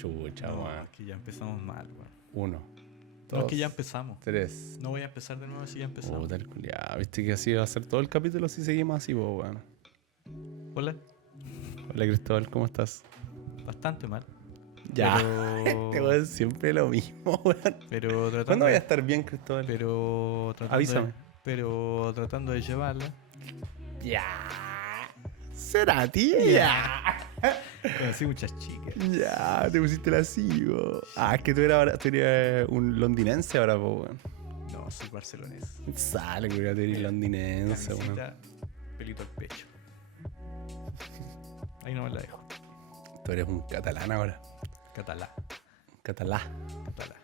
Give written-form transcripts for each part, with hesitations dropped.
Chucha, No, weón. es que ya empezamos mal, weón. 1, No, es que ya empezamos. 3. No voy a empezar de nuevo si ya empezamos. Puta el culiao. Viste que así va a ser todo el capítulo si seguimos así, po, weón. Hola, Hola Cristóbal, ¿cómo estás? bastante mal. Ya. Pero- Este weón es siempre lo mismo, weón. Pero tratando ¿Cuándo voy a de, estar bien, Cristóbal? pero tratando Avísame. pero tratando de llevarla. Ya. ¿Será, tía? Conocí muchas chicas. Ya, te pusiste la sigo. Ah, es que tú eras un londinense ahora, po, weón. No, soy barcelonés. Sale, culiao, tú eres londinense, weón. Camisita, pelito al pecho. Ahí no me la dejo. Tú eres un catalán ahora. Catalá. Catalá. Catalá.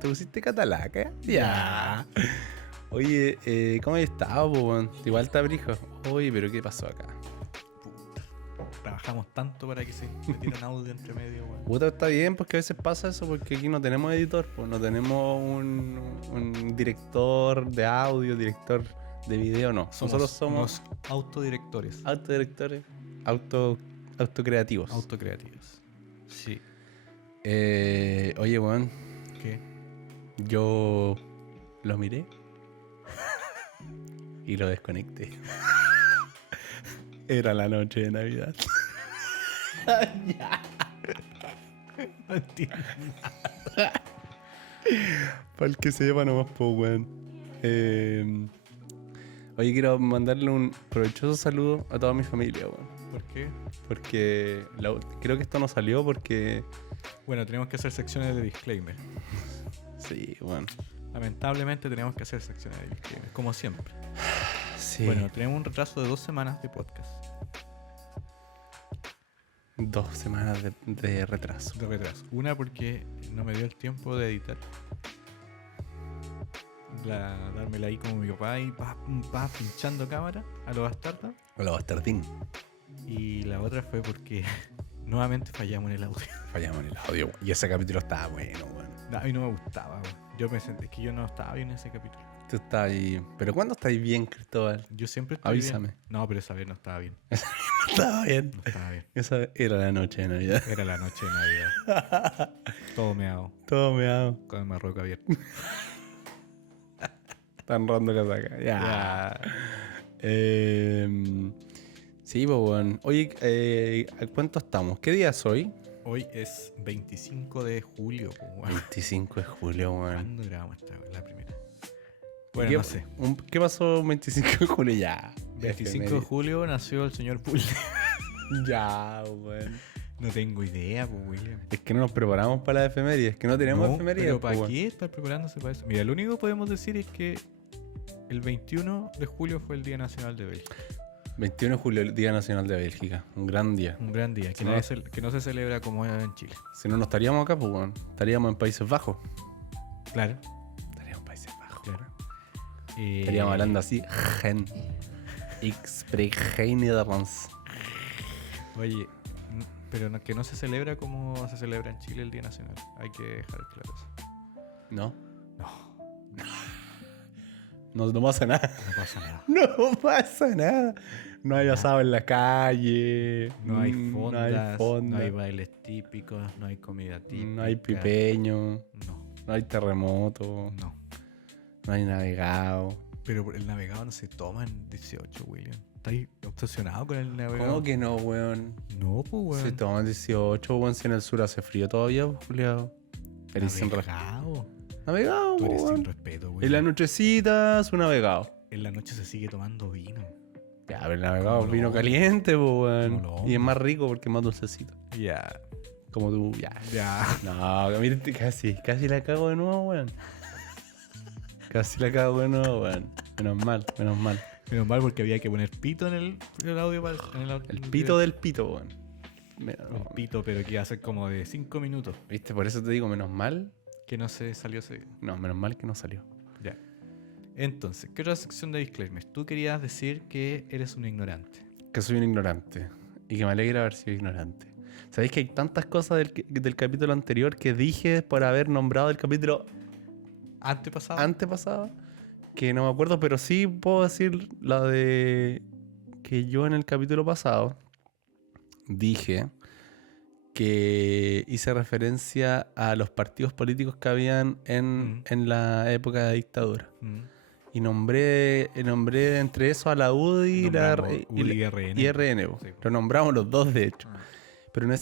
¿Te pusiste catalá, qué? Ya. Oye, ¿cómo has estado, po, weón? Igual te abrijo. Oye, pero ¿qué pasó acá? Trabajamos tanto para que se metiera un audio entre medio, weón. Puta, está bien, porque a veces pasa eso, porque aquí no tenemos editor, pues no tenemos un director de audio, director de video, no. Nosotros somos unos autodirectores. autodirectores, autocreativos. Autocreativos. Sí. Oye, weón, ¿Qué? yo lo miré y lo desconecté. Era la noche de Navidad. No entiendo. Para el que sepa nomás, po, weón. Oye, quiero mandarle un provechoso saludo a toda mi familia, weón. ¿Por qué? Porque creo que esto no salió porque... Bueno, tenemos que hacer secciones de disclaimer. Sí, bueno. Lamentablemente tenemos que hacer secciones de disclaimer, como siempre. Sí. Bueno, tenemos un retraso de 2 semanas de podcast. 2 semanas de retraso. De retraso. Una porque no me dio el tiempo de editar. Dármela ahí como mi papá y pa, pinchando cámara a lo bastardo. Hola, bastardín. Y la otra fue porque nuevamente fallamos en el audio. Fallamos en el audio, weón. Y ese capítulo estaba bueno, weón. No, a mí no me gustaba, weón. Yo me senté, es que yo no estaba bien en ese capítulo. Tú estás ahí... ¿Pero cuándo estáis bien, Cristóbal? Yo siempre estoy Avísame. bien. No, pero esa vez no estaba bien. Estaba bien. No estaba bien. Esa era la noche de Navidad. Era la noche de Navidad. Todo meado, Todo me hago. con el marroco abierto. Están rando casaca. Ya. Sí, pues, weón. Oye, ¿a cuánto estamos? ¿Qué día es hoy? Hoy es 25 de julio, pues, weón. 25 de julio, weón. ¿Cuándo grabamos esta, la primera? Bueno, ¿Qué, no sé. ¿Qué pasó el 25 de julio? Ya. 25 de julio nació el señor Pull. Ya, weón. No tengo idea, pues, William. Es que no nos preparamos para la efemérides. Es que no tenemos efemérides. Pero pues, ¿para weón. qué estar preparándose para eso? Mira, lo único que podemos decir es que el 21 de julio fue el Día Nacional de Bélgica. 21 de julio, el Día Nacional de Bélgica. Un gran día. Un gran día, que, Sí. que no se celebra como en Chile. Si no, no estaríamos acá, pues, weón. Estaríamos en Países Bajos. Claro. Estaríamos en Países Bajos. Claro. Estaríamos hablando así. Gen. X-Spray Nederlands. Oye, pero que no se celebra como se celebra en Chile el Día Nacional. Hay que dejar claro eso. ¿No? No, No pasa nada. no pasa nada. No pasa nada. No hay asado en la calle. No hay no fondas, hay fonda, no hay bailes típicos, no hay comida típica. no hay pipeño. No, No hay terremoto. no. No hay navegado. Pero el navegado no se toma en 18, William. ¿Estás obsesionado con el navegado? ¿Cómo que no, weón? No, pues, Se weón. toma 18, weón. Si en el sur hace frío todavía, pues, Juliado. Eres sin Navegado. navegado, Tú eres sin weón. respeto, En la William. nochecita, su navegado. En la noche se sigue tomando vino. Ya, pero el navegado Como es vino lo- caliente, pues, weón. como lo Y es hombre. más rico porque es más dulcecito. Ya, Como tú, ya. ya. No, mira, casi la cago de nuevo, weón. Casi la cago de nuevo, weón. Menos mal, menos mal. Menos mal porque había que poner pito en el audio. El pito del pito, weón. Mira, Un no, pito, pero que iba a ser como de 5 minutos. ¿viste? Por eso te digo, menos mal. Que no se salió ese. No, menos mal que no salió. Ya. Entonces, ¿qué otra sección de disclaimers? Tú querías decir que eres un ignorante. Que soy un ignorante. Y que me alegra haber sido ignorante. ¿Sabéis que hay tantas cosas del capítulo anterior que dije por haber nombrado el capítulo ¿Antepasado? antepasado? Que no me acuerdo, pero sí puedo decir la de que yo en el capítulo pasado dije que hice referencia a los partidos políticos que habían en la época de dictadura. Y nombré entre eso a la UDI y RN. Po. Sí. Lo nombramos los dos, de hecho. Pero en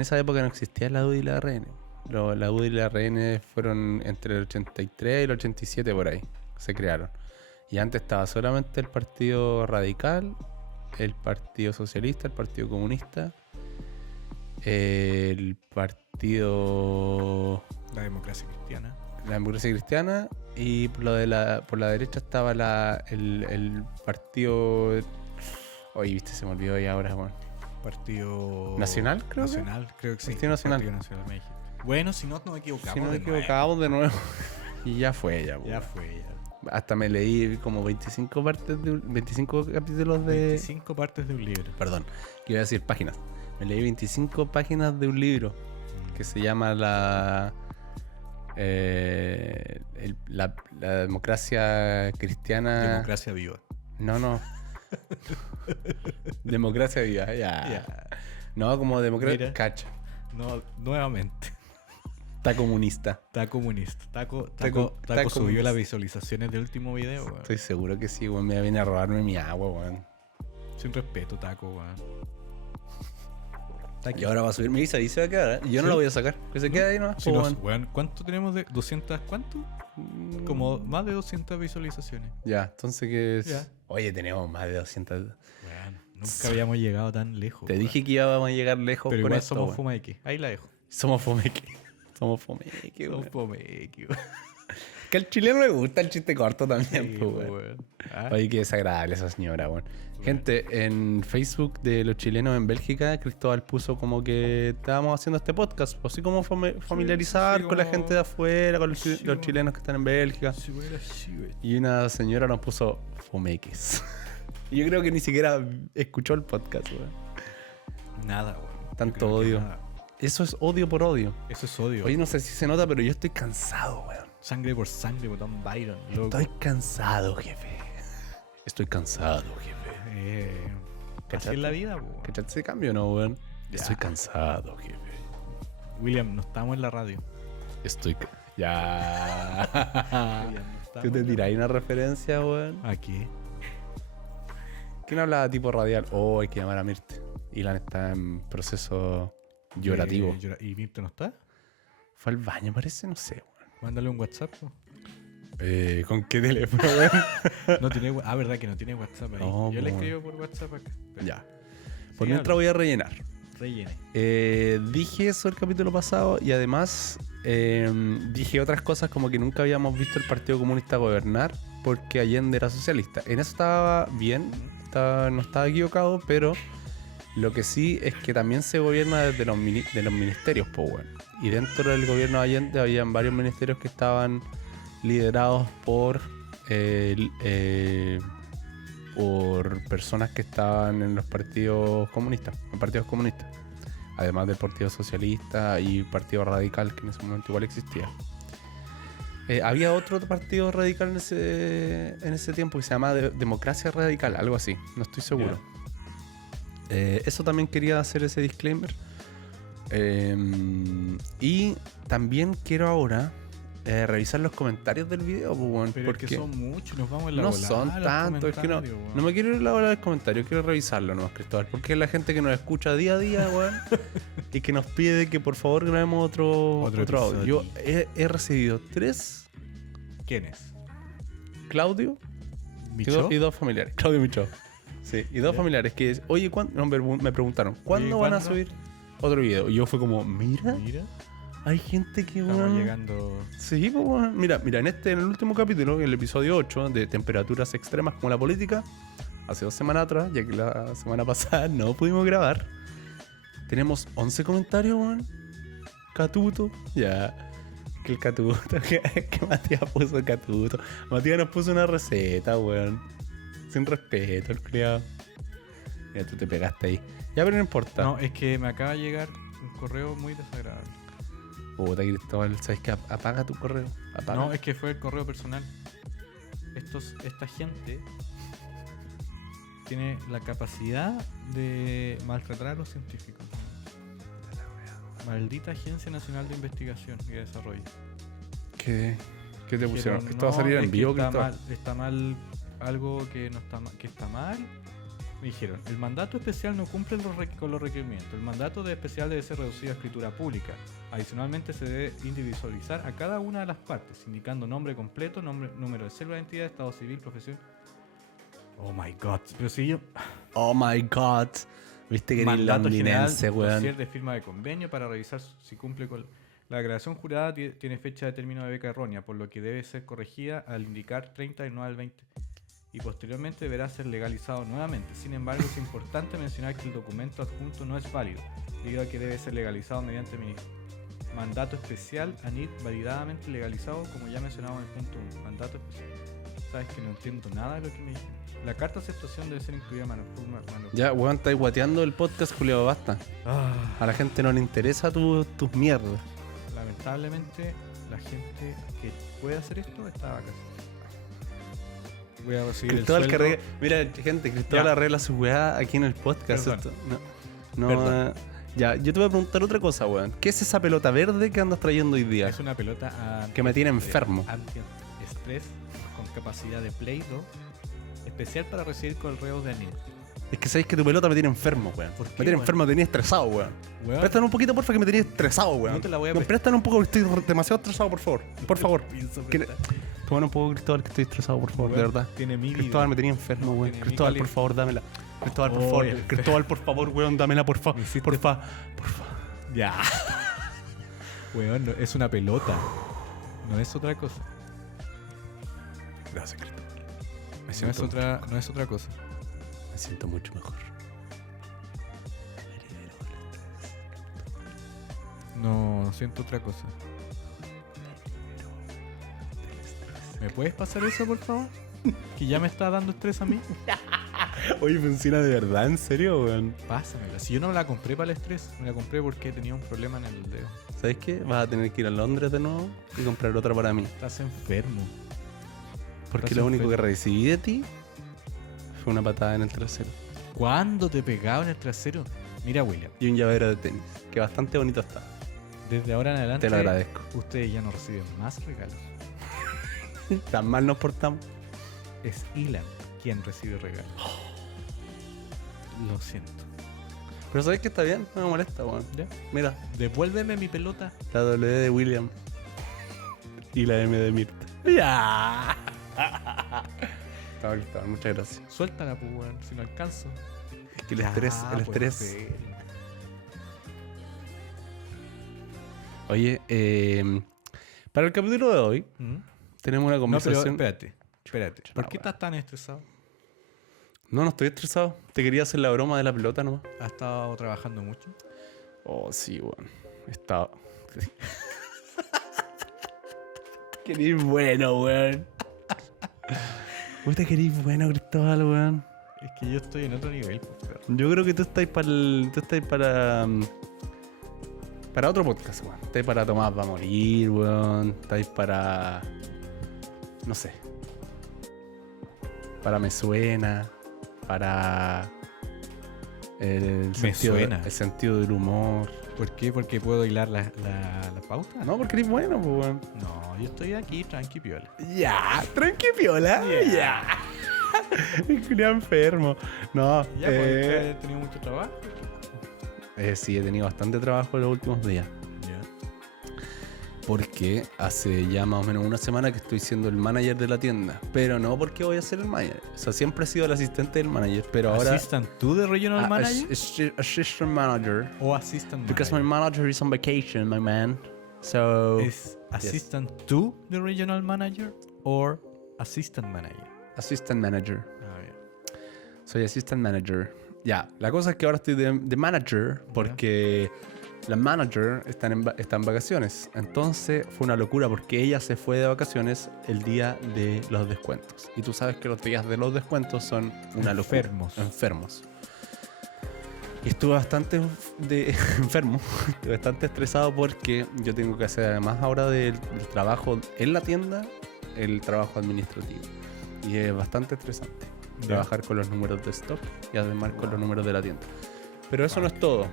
esa época no existía la UDI y la RN. La UDI y la RN fueron entre el 83 y el 87 por ahí. Se crearon. Y antes estaba solamente el Partido Radical, el Partido Socialista, el Partido Comunista, el Partido... La Democracia Cristiana. La Democracia Cristiana. Y por la derecha estaba el Partido... Oye, viste, se me olvidó ya ahora, bueno. Partido... ¿Nacional, creo que? Nacional, creo que sí. Partido Nacional. Partido Nacional, me dijiste. Bueno, si no me equivocamos. Si no me de nuevo. equivocamos de nuevo. Y ya fue, ya. Ya fue, ya. Hasta me leí como 25 capítulos de... 25 partes de un libro. Perdón, que iba a decir páginas. Me leí 25 páginas de un libro que se llama la democracia cristiana... Democracia viva. No. Democracia viva, ya. No, como democracia... Mira. Cacha. No, nuevamente. Está comunista. Está comunista. Taco Está subió comunista. las visualizaciones del último video, weón. Estoy seguro que sí, weón. Me viene a robarme mi agua, weón. Sin respeto, Taco, weón. Y ahora va a subir mi visa y se va a quedar, ¿eh? Y yo no Sí. lo voy a sacar. Que se quede ahí nomás, Si po, nos- weón. weón, ¿cuánto tenemos de 200? ¿Cuánto? Como más de 200 visualizaciones. Ya, entonces que es... Ya. Oye, tenemos más de 200... Weón, nunca habíamos llegado tan lejos. Te weón. dije que íbamos a llegar lejos Pero con igual esto, somos weón. Fumaiki. Ahí la dejo. Somos fomeque. Somos fomeque, Somos weón. Fumaiki, weón. Que al chileno le gusta el chiste corto también, Sí, po, weón. weón. Ah, Oye, qué desagradable esa señora, weón. Gente, en Facebook de los chilenos en Bélgica, Cristóbal puso como que estábamos haciendo este podcast, pues, así como familiarizar sí, con la como- gente de afuera, con los, sí, los como- chilenos que están en Bélgica. si fuera así, weón. Y una señora nos puso fomeques. Y yo creo que ni siquiera escuchó el podcast, weón. Nada, weón. Tanto Yo creo que odio. nada. Eso es odio por odio. Eso es odio. Oye, no sé si se nota, pero yo estoy cansado, weón. Sangre por sangre, botón Byron. Loco. Estoy cansado, jefe. Estoy cansado, jefe. Así ¿Cachaste? es la vida, weón. ¿Cachaste ese cambio o no, weón? Ya. Estoy cansado, jefe. William, no estamos en la radio. Estoy... Ya. William, no estamos ¿Tú te en la tiras radio. una referencia, weón? Aquí. ¿Quién hablaba tipo radial? Oh, hay que llamar a Mirte. Ilan está en proceso llorativo. ¿Y Mirto no está? ¿Fue al baño, parece? No sé, weón. Mándale un WhatsApp. po. ¿Con qué teléfono, weón? No tiene, verdad que no tiene WhatsApp ahí. No, Yo le po. escribo por WhatsApp acá. Ya. Sí, Por mientras voy a rellenar. Rellene. Dije eso el capítulo pasado y además dije otras cosas como que nunca habíamos visto el Partido Comunista gobernar porque Allende era socialista. En eso estaba bien, no estaba equivocado, pero lo que sí es que también se gobierna desde los ministerios, po, weón. Y dentro del gobierno de Allende habían varios ministerios que estaban liderados por personas que estaban en los partidos comunistas, además del Partido Socialista y Partido Radical, que en ese momento igual existía. Había otro partido radical en ese tiempo que se llama Democracia Radical, algo así, no estoy seguro. Eso también quería hacer ese disclaimer. Y también quiero ahora revisar los comentarios del video, pues, weón, Pero porque es que son muchos, nos vamos en la no volada son los tantos, es que no comentarios, me quiero ir a la hora del comentario, quiero revisarlo nomás, Cristóbal, porque es la gente que nos escucha día a día, weón, y que nos pide que por favor grabemos otro audio. Yo he recibido 3, ¿Quién es? Claudio ¿Micho? y 2 familiares. Claudio Micho. Sí, y 2 Ya. familiares que es, oye, no, me preguntaron, ¿cuándo Oye, van a ¿cuándo? subir otro video? Y yo fue como, mira, Mira, hay gente que, estamos weón, llegando. sí, pues, weón. Mira, en el último capítulo, en el episodio 8 de temperaturas extremas como la política, hace 2 semanas atrás, ya que la semana pasada no pudimos grabar, tenemos 11 comentarios, weón. Catuto, ya. Que el catuto, que Matías puso catuto. Matías nos puso una receta, weón. Sin respeto, el criado. Mira, tú te pegaste ahí. Ya, pero no importa. No, es que me acaba de llegar un correo muy desagradable. Puta, Cristóbal, ¿sabes qué? Apaga tu correo. Apaga. No, es que fue el correo personal. Esta gente tiene la capacidad de maltratar a los científicos. Maldita Agencia Nacional de Investigación y Desarrollo. ¿Qué te pusieron? Dijeron, ¿Esto va a salir es en que vivo, está Cristóbal? mal, está mal, algo que no está que está mal. Me dijeron, el mandato especial no cumple con los requerimientos. El mandato de especial debe ser reducido a escritura pública. Adicionalmente se debe individualizar a cada una de las partes, indicando nombre completo, número de célula de identidad, estado civil, profesión. Oh my god. Pero si yo... Oh my god. Viste que eres Mandato general, londinense, weón. dossier de firma de convenio para revisar si cumple con... La declaración jurada tiene fecha de término de beca errónea, por lo que debe ser corregida al indicar 30 del 9 al 20. Y posteriormente deberá ser legalizado nuevamente. Sin embargo, es importante mencionar que el documento adjunto no es válido, debido a que debe ser legalizado mediante mi mandato especial ANIT validadamente legalizado, como ya mencionamos en el punto 1. Mandato especial. Sabes que no entiendo nada de lo que me dijeron. La carta de aceptación debe ser incluida mano. Ya, weón, estáis guateando el podcast, Julio, basta. A la gente no le interesa tus mierdas. Lamentablemente, la gente que puede hacer esto está acá. Voy a recibir Cristóbal el que sueldo. mira, gente, Cristóbal Ya. arregla su weá aquí en el podcast. Perdón. Esto, no, Perdón. ya, yo te voy a preguntar otra cosa, weón. ¿Qué es esa pelota verde que andas trayendo hoy día? Es una pelota Que me tiene enfermo. Anti-estrés con capacidad de Play Doh, especial para recibir correos de anime. Es que sabéis que tu pelota me tiene enfermo, weón. ¿Por qué, Me tiene weón? enfermo, me tenía estresado, weón. Weón, Préstame un poquito, porfa, que me tenía estresado, weón. No te la voy a No, prestar. préstame un poco, que estoy demasiado estresado, por favor. Por favor. pienso Que- prestar. Toma un poco, Cristóbal, que estoy estresado, por favor, de Weón, verdad. Tiene mi Cristóbal me vida. tenía enfermo, weón. Tiene Cristóbal, mi por favor, dámela. Cristóbal, por Oh, favor. el- Cristóbal, por favor, weón, dámela, por favor. Me hiciste- Porfa. Ya. Weón, es una pelota. No es otra cosa. Gracias, Cristóbal. Me No siento, no es otra cosa. me siento mucho mejor. No siento otra cosa. ¿Me puedes pasar eso, por favor? Que ya me está dando estrés a mí. Oye, funciona de verdad, en serio, weón. Pásamela. Si yo no me la compré para el estrés, me la compré porque tenía un problema en el dedo. ¿Sabes qué? Vas a tener que ir a Londres de nuevo y comprar otra para mí. Estás enfermo. Porque Estás lo único que enfermo. recibí de ti fue una patada en el trasero. ¿Cuándo te pegaba en el trasero? Mira, William, Y un llavero de tenis, que bastante bonito está. desde ahora en adelante Te lo agradezco. ustedes ya no reciben más regalos. Tan mal nos portamos. Es Ilan quien recibe regalos. Lo siento. Pero ¿sabes que está bien? No me molesta, weón. ¿Ya? Mira, Devuélveme mi pelota. la W de William y la M de Mirta. ¡Ya! Está, muchas gracias. Suéltala, pues, weón, si no alcanzo. Es que el estrés, el estrés. Oye, para el capítulo de hoy tenemos una No, pero conversación. espérate. ¿Por qué weón. estás tan estresado? No estoy estresado. Te quería hacer la broma de la pelota nomás. ¿Has estado trabajando mucho? Oh, sí, weón. Estaba. Querís bueno, weón. Vos te querís bueno, Cristóbal, weón. Es que yo estoy en otro nivel, pues, perro. Yo creo que tú estás para tú estás para otro podcast, weón. Estás para Tomás va a morir, weón. Estás para no sé. Para Me Suena, para el sentido, Suena. el sentido del humor. ¿Por qué? ¿Porque puedo hilar la pauta? No, porque eres bueno, pues, weón. No, yo estoy aquí, tranqui piola. Ya, tranqui piola. Ya. Julián enfermo. No, Ya, porque he tenido mucho trabajo. sí, he tenido bastante trabajo en los últimos días. Ya. Porque hace ya más o menos una semana que estoy siendo el manager de la tienda. Pero no porque voy a ser el manager. O sea, siempre he sido el asistente del manager. Pero ahora. ¿Assistant tú de Regional Manager? Assistant manager. ¿O Assistant Because my Manager? manager is on vacation, my man. So. ¿Es Assistant tú de Regional Manager o Assistant Manager? Assistant manager. Ah, bien. Soy assistant manager. Ya, la cosa es que ahora estoy de manager porque la manager está en vacaciones. Entonces fue una locura porque ella se fue de vacaciones el día de los descuentos. Y tú sabes que los días de los descuentos son una locura. Enfermos. Y estuve bastante enfermo, estuve bastante estresado porque yo tengo que hacer además ahora del trabajo en la tienda, el trabajo administrativo. Y es bastante estresante. Ya. Trabajar con los números de stock y además con los números de la tienda. Pero eso no es todo.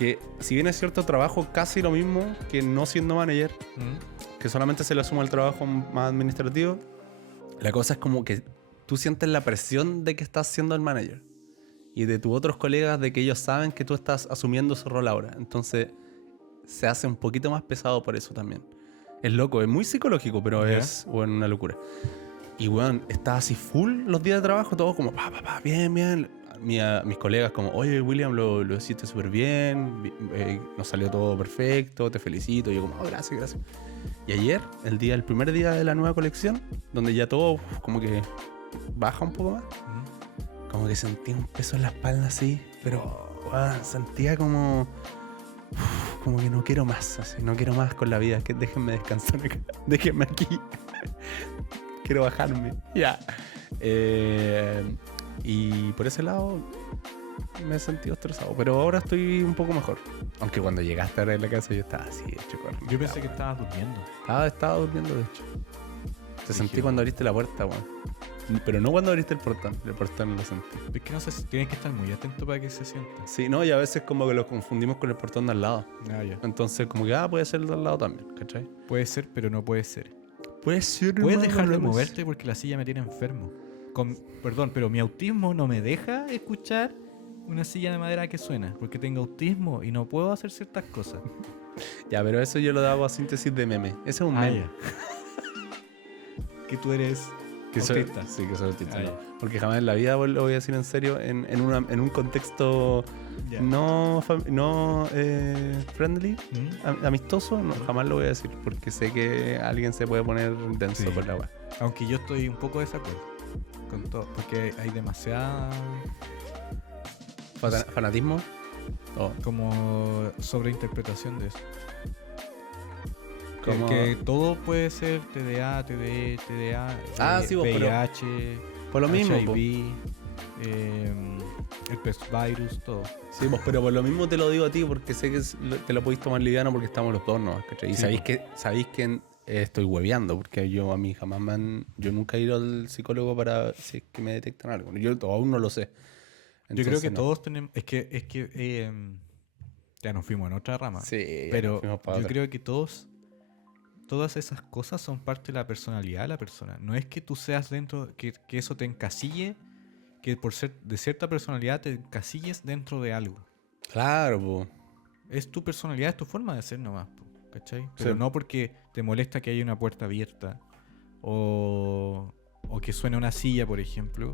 que si bien es cierto, trabajo casi lo mismo que no siendo manager, que solamente se le suma el trabajo más administrativo, la cosa es como que tú sientes la presión de que estás siendo el manager y de tus otros colegas de que ellos saben que tú estás asumiendo ese rol ahora. Entonces se hace un poquito más pesado por eso también. Es loco, es muy psicológico, pero es bueno, una locura. Y weón, estaba así full los días de trabajo, todo como bien, bien. Mis colegas como, oye William, lo hiciste súper bien, nos salió todo perfecto, te felicito. Y yo como, gracias. Y ayer, el primer día de la nueva colección, donde ya todo como que baja un poco más, como que sentí un peso en la espalda así, pero sentía como que no quiero más, así, no quiero más con la vida, que déjenme descansar acá, déjenme aquí. Quiero bajarme. Ya. Y por ese lado me he sentido estresado. Pero ahora estoy un poco mejor. Aunque cuando llegaste ahora en la casa yo estaba así hecho corno. Yo pensé que estabas durmiendo. Estaba durmiendo, de hecho. Te sentí cuando abriste la puerta, weón. Pero no cuando abriste el portón. El portón lo sentí. Es que no sé si tienes que estar muy atento para que se sienta. Sí, no, y a veces como que lo confundimos con el portón de al lado. Ah, ya. Entonces como que puede ser el de al lado también, ¿cachai? Puede ser, pero no puede ser. Puede ser. Puedes dejar de moverte porque la silla me tiene enfermo. Perdón, pero mi autismo no me deja escuchar una silla de madera que suena, porque tengo autismo y no puedo hacer ciertas cosas. Ya, pero eso yo lo daba a síntesis de meme. Ese es un meme. Que tú eres autista. Sí, que soy autista. Ya. Porque jamás en la vida lo voy a decir en serio, en un contexto no friendly, amistoso, no, jamás lo voy a decir, porque sé que alguien se puede poner denso por la wea. Aunque yo estoy un poco de desacuerdo con todo, porque hay demasiada ¿Fanatismo? como sobreinterpretación de eso. Como... Que todo puede ser TDA, TDE, TDA, sí, VIH, por lo mismo, HIV, herpes virus, todo. Sí, pero por lo mismo te lo digo a ti, porque sé que te lo podéis tomar liviano porque estamos los dos, ¿no? ¿Cachai? Y Sí, sabéis que estoy hueveando, porque yo a mí jamás yo nunca he ido al psicólogo para si es que me detectan algo. Yo aún no lo sé. Entonces, yo creo que todos tenemos, es que ya nos fuimos en otra rama. Sí, pero yo creo que todas esas cosas son parte de la personalidad de la persona. No es que tú seas dentro, que eso te encasille, que por ser de cierta personalidad te encasilles dentro de algo. Claro, po. Es tu personalidad, es tu forma de ser nomás, po, ¿cachai? Pero sí. no porque te molesta que haya una puerta abierta o que suene una silla, por ejemplo,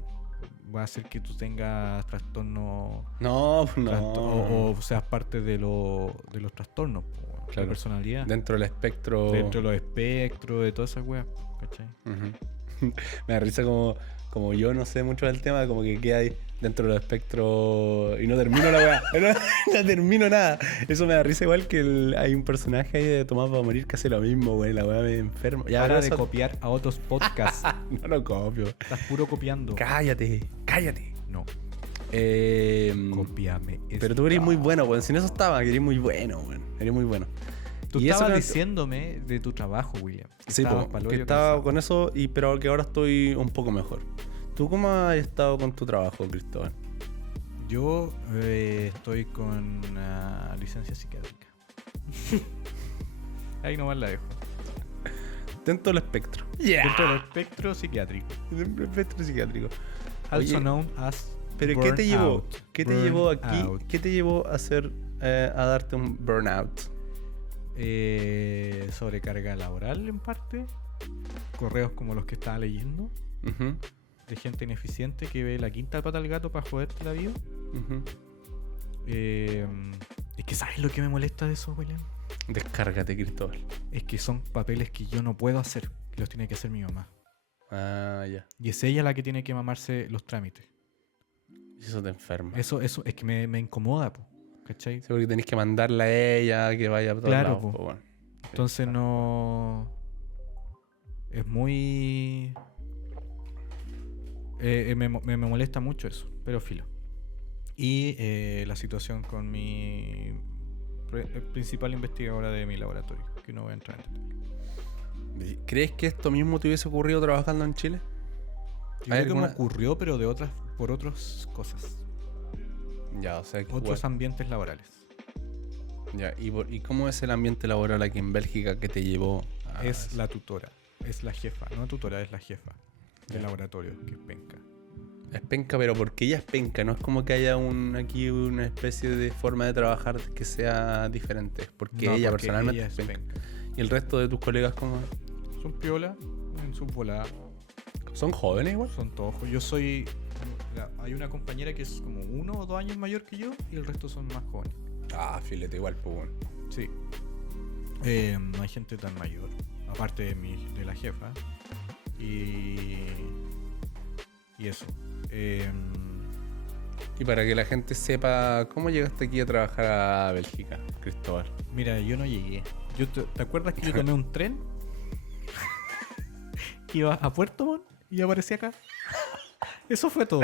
va a hacer que tú tengas trastorno. No. O seas parte de los trastornos, po. Claro. La personalidad. Dentro del espectro. Dentro de los espectros, de todas esas weas, ¿cachai? Me da risa como yo no sé mucho del tema, como que queda ahí dentro del espectro y no termino la wea. no termino nada. Eso me da risa igual que hay un personaje ahí de Tomás va a morir que hace lo mismo, güey. La wea me enferma. Para de copiar a otros podcasts. No lo copio. Estás puro copiando. Cállate. No. Cópiame. Pero tú eres muy bueno, weón. Sin eso estaba, que eres muy bueno, weón. Eres muy bueno. Tú estabas diciéndome de tu trabajo, William. Sí, que estaba con eso, pero que ahora estoy un poco mejor. ¿Tú cómo has estado con tu trabajo, Cristóbal? Yo estoy con una licencia psiquiátrica. Ahí nomás la dejo. Dentro del espectro. Dentro del espectro psiquiátrico. Dentro del espectro psiquiátrico. Also known as. ¿Pero qué te llevó? ¿Qué te llevó aquí? ¿Qué te llevó a hacer a darte un burnout? Sobrecarga laboral en parte. Correos como los que estaba leyendo. De gente ineficiente que ve la quinta pata al gato para joderte la vida. Es que ¿sabes lo que me molesta de eso, William? Descárgate, Cristóbal. Es que son papeles que yo no puedo hacer, que los tiene que hacer mi mamá. Ya. Y es ella la que tiene que mamarse los trámites. Eso te enferma. Eso es que me incomoda, po, ¿cachai? Sí, porque tenés que mandarla a ella, que vaya a todos lados. Po. Bueno. Entonces no... Es muy... me molesta mucho eso, pero filo. Y la situación con mi principal investigadora de mi laboratorio, que no voy a entrar en detalle. ¿Crees que esto mismo te hubiese ocurrido trabajando en Chile? Yo creo que me ocurrió, pero por otras cosas. Ya, o sea, otros ambientes laborales. Ya, ¿y cómo es el ambiente laboral aquí en Bélgica que te llevó a Es eso? la tutora, es la jefa, no tutora, es la jefa del Ya. laboratorio, que es penca. Es penca, pero porque ella es penca, no es como que haya aquí una especie de forma de trabajar que sea diferente. Es porque No, ella porque personalmente ella es es penca. penca. ¿Y el resto de tus colegas cómo? Son piola, en sus voladas, ¿Son jóvenes igual? son todos. Yo soy. Hay una compañera que es como 1 o 2 años mayor que yo y el resto son más jóvenes. Ah, filete igual, pues bueno. Sí. No hay gente tan mayor, aparte de la jefa. Y eso. Y para que la gente sepa, ¿cómo llegaste aquí a trabajar a Bélgica, Cristóbal? Mira, yo no llegué. ¿Te acuerdas que yo tomé un tren? Que iba a Puerto Montt y aparecí acá. Eso fue todo.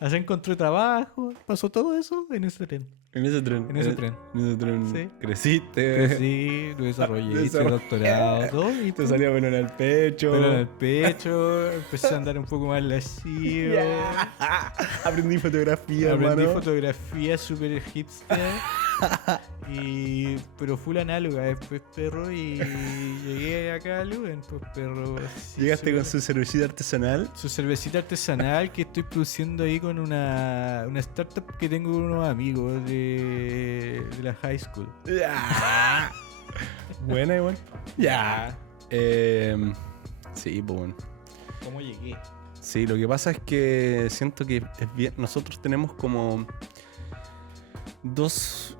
Allá encontré trabajo, pasó todo eso en ese tren. En ese tren. En ese tren. En ese tren. Sí. Creciste. Crecí, lo desarrollé, hice doctorado, todo. Y Te salía pelo en el pecho. pelo en el pecho, empecé a andar un poco más lascivo. Aprendí fotografía, Aprendí hermano. fotografía super hipster. Pero full análoga después, perro. Y llegué acá a Luen, pues, perro. así, Llegaste súper- con su cervecita artesanal. su cervecita artesanal que estoy produciendo ahí con una startup que tengo con unos amigos de la high school. Buena igual. Ya. Sí, pues bueno. ¿Cómo llegué? Sí, lo que pasa es que siento que es bien. Nosotros tenemos como dos.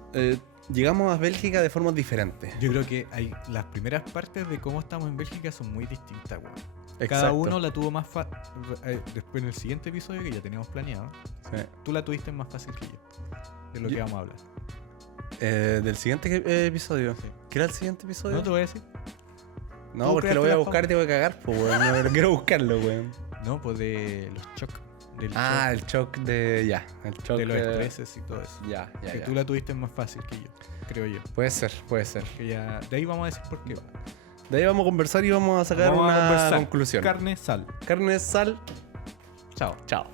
Llegamos a Bélgica de formas diferentes. Yo creo que las primeras partes de cómo estamos en Bélgica son muy distintas, weón. Cada Exacto. uno la tuvo más fácil. Después en el siguiente episodio que ya teníamos planeado, Sí. tú la tuviste más fácil que yo. De lo Yo- que vamos a hablar. Del siguiente episodio. Sí. ¿Qué era el siguiente episodio? No te voy a decir. No, Tú porque lo creaste voy a la buscar y te voy a cagar, pues, weón. No, pero quiero buscarlo, weón. No, pues de los shock. Del Ah, shock, el shock de. Ya. El shock de los estreses y todo eso. Ya, ya, Que ya. tú la tuviste más fácil que yo, creo yo. Puede ser, puede ser. Que ya, de ahí vamos a decir por qué. De ahí vamos a conversar y vamos a sacar Vamos a una conversar. conclusión. Carne, sal. Carne, sal. Chao. Chao.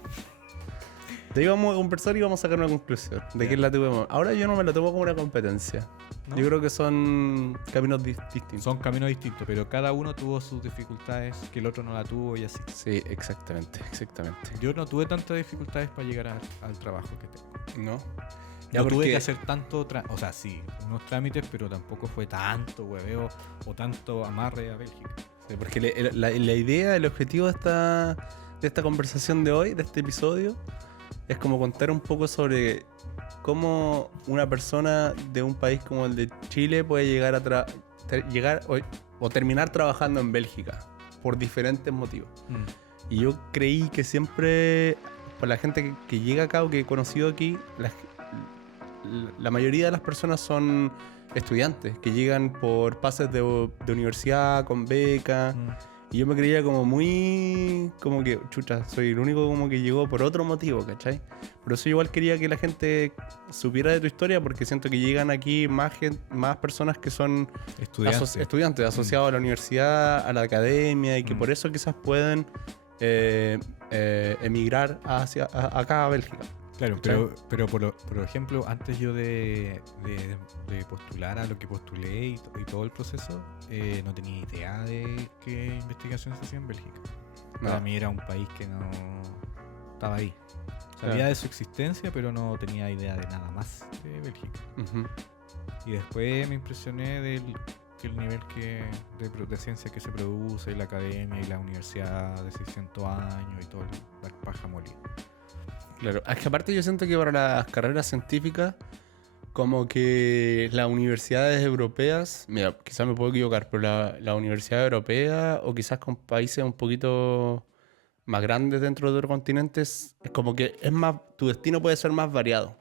De ahí vamos a conversar y vamos a sacar una conclusión. De Ya. quién la tuvimos. Ahora yo no me la tomo como una competencia. ¿No? Yo creo que son caminos distintos. Son caminos distintos, pero cada uno tuvo sus dificultades que el otro no la tuvo y así. Sí, exactamente, exactamente. Yo no tuve tantas dificultades para llegar al trabajo que tengo. ¿No? No tuve que hacer tanto, o sea, sí, unos trámites, pero tampoco fue tanto hueveo o tanto amarre a Bélgica. Sí, porque la idea, el objetivo de esta conversación de hoy, de este episodio, es como contar un poco sobre cómo una persona de un país como el de Chile puede llegar a llegar o terminar trabajando en Bélgica por diferentes motivos. Y yo creí que siempre, por la gente que llega acá o que he conocido aquí, la mayoría de las personas son estudiantes que llegan por pases de universidad, con beca. Y yo me creía como muy. Como que, chucha, soy el único como que llegó por otro motivo, ¿cachai? Por eso yo igual quería que la gente supiera de tu historia, porque siento que llegan aquí más personas que son estudiantes asociados a la universidad, a la academia, y que por eso quizás pueden emigrar acá a Bélgica. Claro, ¿Cachai? pero por ejemplo, antes yo de postular a lo que postulé y todo el proceso, no tenía idea de qué investigación se hacía en Bélgica. Para No. mí era un país que no estaba ahí. Sabía Claro. de su existencia, pero no tenía idea de nada más de Bélgica. Ujú. Y después me impresioné del nivel de ciencia que se produce, y la academia y la universidad de 600 años y todo la paja molida. Claro, es que aparte yo siento que para las carreras científicas, como que las universidades europeas, mira, quizás me puedo equivocar, pero la universidad europea o quizás con países un poquito más grandes dentro de otros continentes, es como que es más, tu destino puede ser más variado.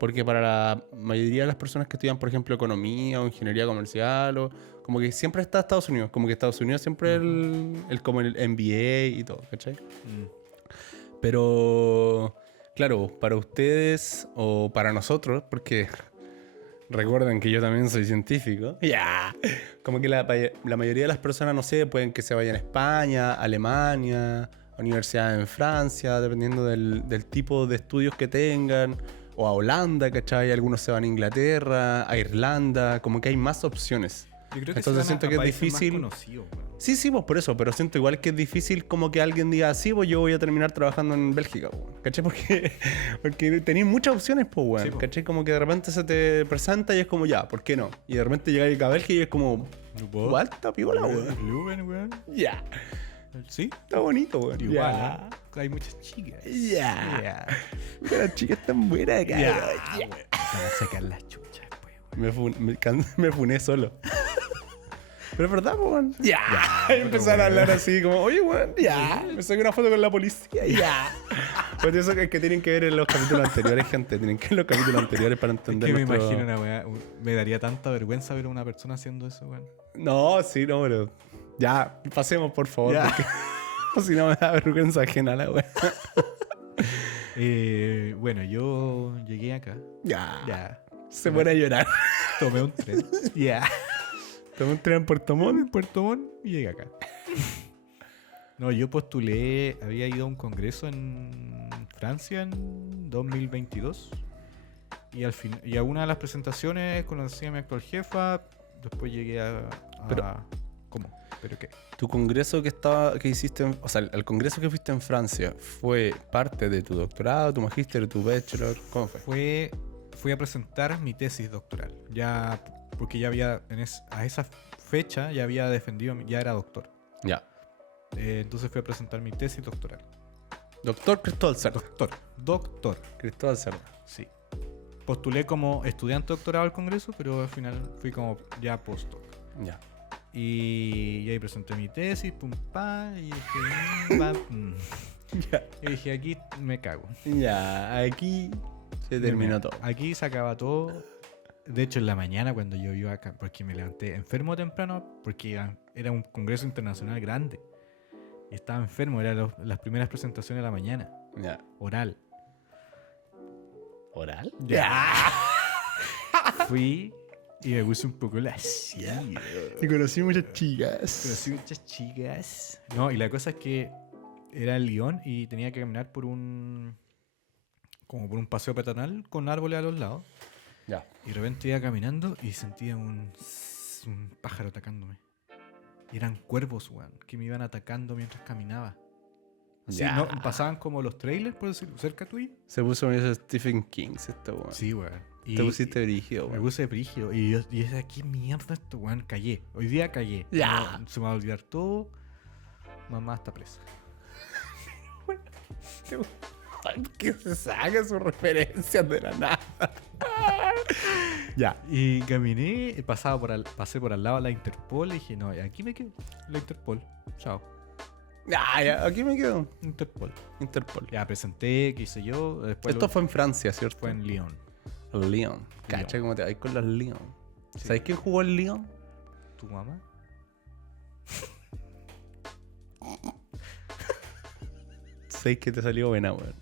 Porque para la mayoría de las personas que estudian, por ejemplo, economía o ingeniería comercial, o como que siempre está Estados Unidos, como que Estados Unidos siempre como el MBA y todo, ¿cachai? Pero, claro, para ustedes o para nosotros, porque recuerden que yo también soy científico, ya, como que la mayoría de las personas, no sé, pueden que se vayan a España, Alemania, universidades en Francia, dependiendo del tipo de estudios que tengan, o a Holanda, ¿cachai? Algunos se van a Inglaterra, a Irlanda, como que hay más opciones. Yo creo que Entonces se van siento a que es países difícil. más conocidos, weón. Sí, pues por eso, pero siento igual que es difícil como que alguien diga, sí, pues yo voy a terminar trabajando en Bélgica, weón. ¿Cachai? Porque tenéis muchas opciones, pues, weón. Sí, po. ¿Cachai? Como que de repente se te presenta y es como, ya, ¿por qué no? Y de repente llegáis a Bélgica y es como, igual está piola, weón. Leuven, weón. Ya, Sí, está bonito, weón. igual, Ya. ¿eh? Hay muchas chicas. Ya. Las chicas están buenas, Ya, cabrón. weón. Van a sacar las chuchas después, weón. Me funé solo. Pero es verdad, po, weón. Ya. pero Empezar a weón. hablar así como, oye, weón, ya. Me saqué una foto con la policía, ya. Pues eso que tienen que ver en los capítulos anteriores, gente. Tienen que ver los capítulos anteriores para Es entender que me nuestro- imagino una weá. Me daría tanta vergüenza ver a una persona haciendo eso, weón. No, sí, no, pero... Ya, pasemos, por favor. Ya. Porque si no me da vergüenza ajena la weón. Bueno, yo llegué acá. Ya. Ya. Se pone a llorar. Tomé un tren. Ya. Tomé un tren en Puerto Montt. En Puerto Montt y llegué acá. No, yo postulé, había ido a un congreso en Francia en 2022 y al fin, y a una de las presentaciones conocí a mi actual jefa, después llegué a Pero- ¿cómo? ¿Pero qué? Tu congreso que hiciste, o sea, el congreso que fuiste en Francia, ¿fue parte de tu doctorado, tu magíster, tu bachelor? ¿Cómo fue? Fui a presentar mi tesis doctoral, ya porque ya había a esa fecha ya había defendido, ya era doctor. Ya. Entonces fui a presentar mi tesis doctoral. Doctor Cristóbal Cerda. Doctor. Cristóbal Cerda. Sí. Postulé como estudiante doctorado al Congreso, pero al final fui como ya postdoc. Ya. Y ahí presenté mi tesis, pum, pa, y dije, Ya. y dije, aquí me cago. Ya, aquí se terminó Mira, todo. Aquí se acaba todo. De hecho, en la mañana cuando yo iba acá, porque me levanté enfermo temprano, porque era un congreso internacional grande. Y estaba enfermo, eran las primeras presentaciones de la mañana, Ya. oral. ¿Oral? Fui y me puse un poco la silla. Y conocí muchas chicas. Conocí muchas chicas. No, y la cosa es que era en Lyon y tenía que caminar como por un paseo peatonal con árboles a los lados. Ya. Y de repente iba caminando y sentía un pájaro atacándome. Y eran cuervos, weón, que me iban atacando mientras caminaba. Así, Ya. ¿no? Pasaban como los trailers, por decirlo, cerca tuyo. Se puso medio Stephen King, esto, weón. Sí, weón. Y- Te pusiste brígido, Me weón. puse brígido. Y yo decía, ¿qué mierda esto, weón? Callé. Hoy día callé. Ya. No, se me va a olvidar todo. Mamá está presa. Que se saca sus referencias de la nada. Ya. Y caminé, pasé por al lado de la Interpol y dije, no, aquí me quedo. La Interpol. Chao. Ya, aquí me quedo. Interpol. Interpol. Ya presenté, qué hice yo. Después Esto fue en Francia, ¿cierto? fue en Lyon. Lyon. Cacha cómo te vas con los Lyon. Sí. ¿Sabes quién jugó en Lyon? ¿Tu mamá? Sabes que te salió buena, weón.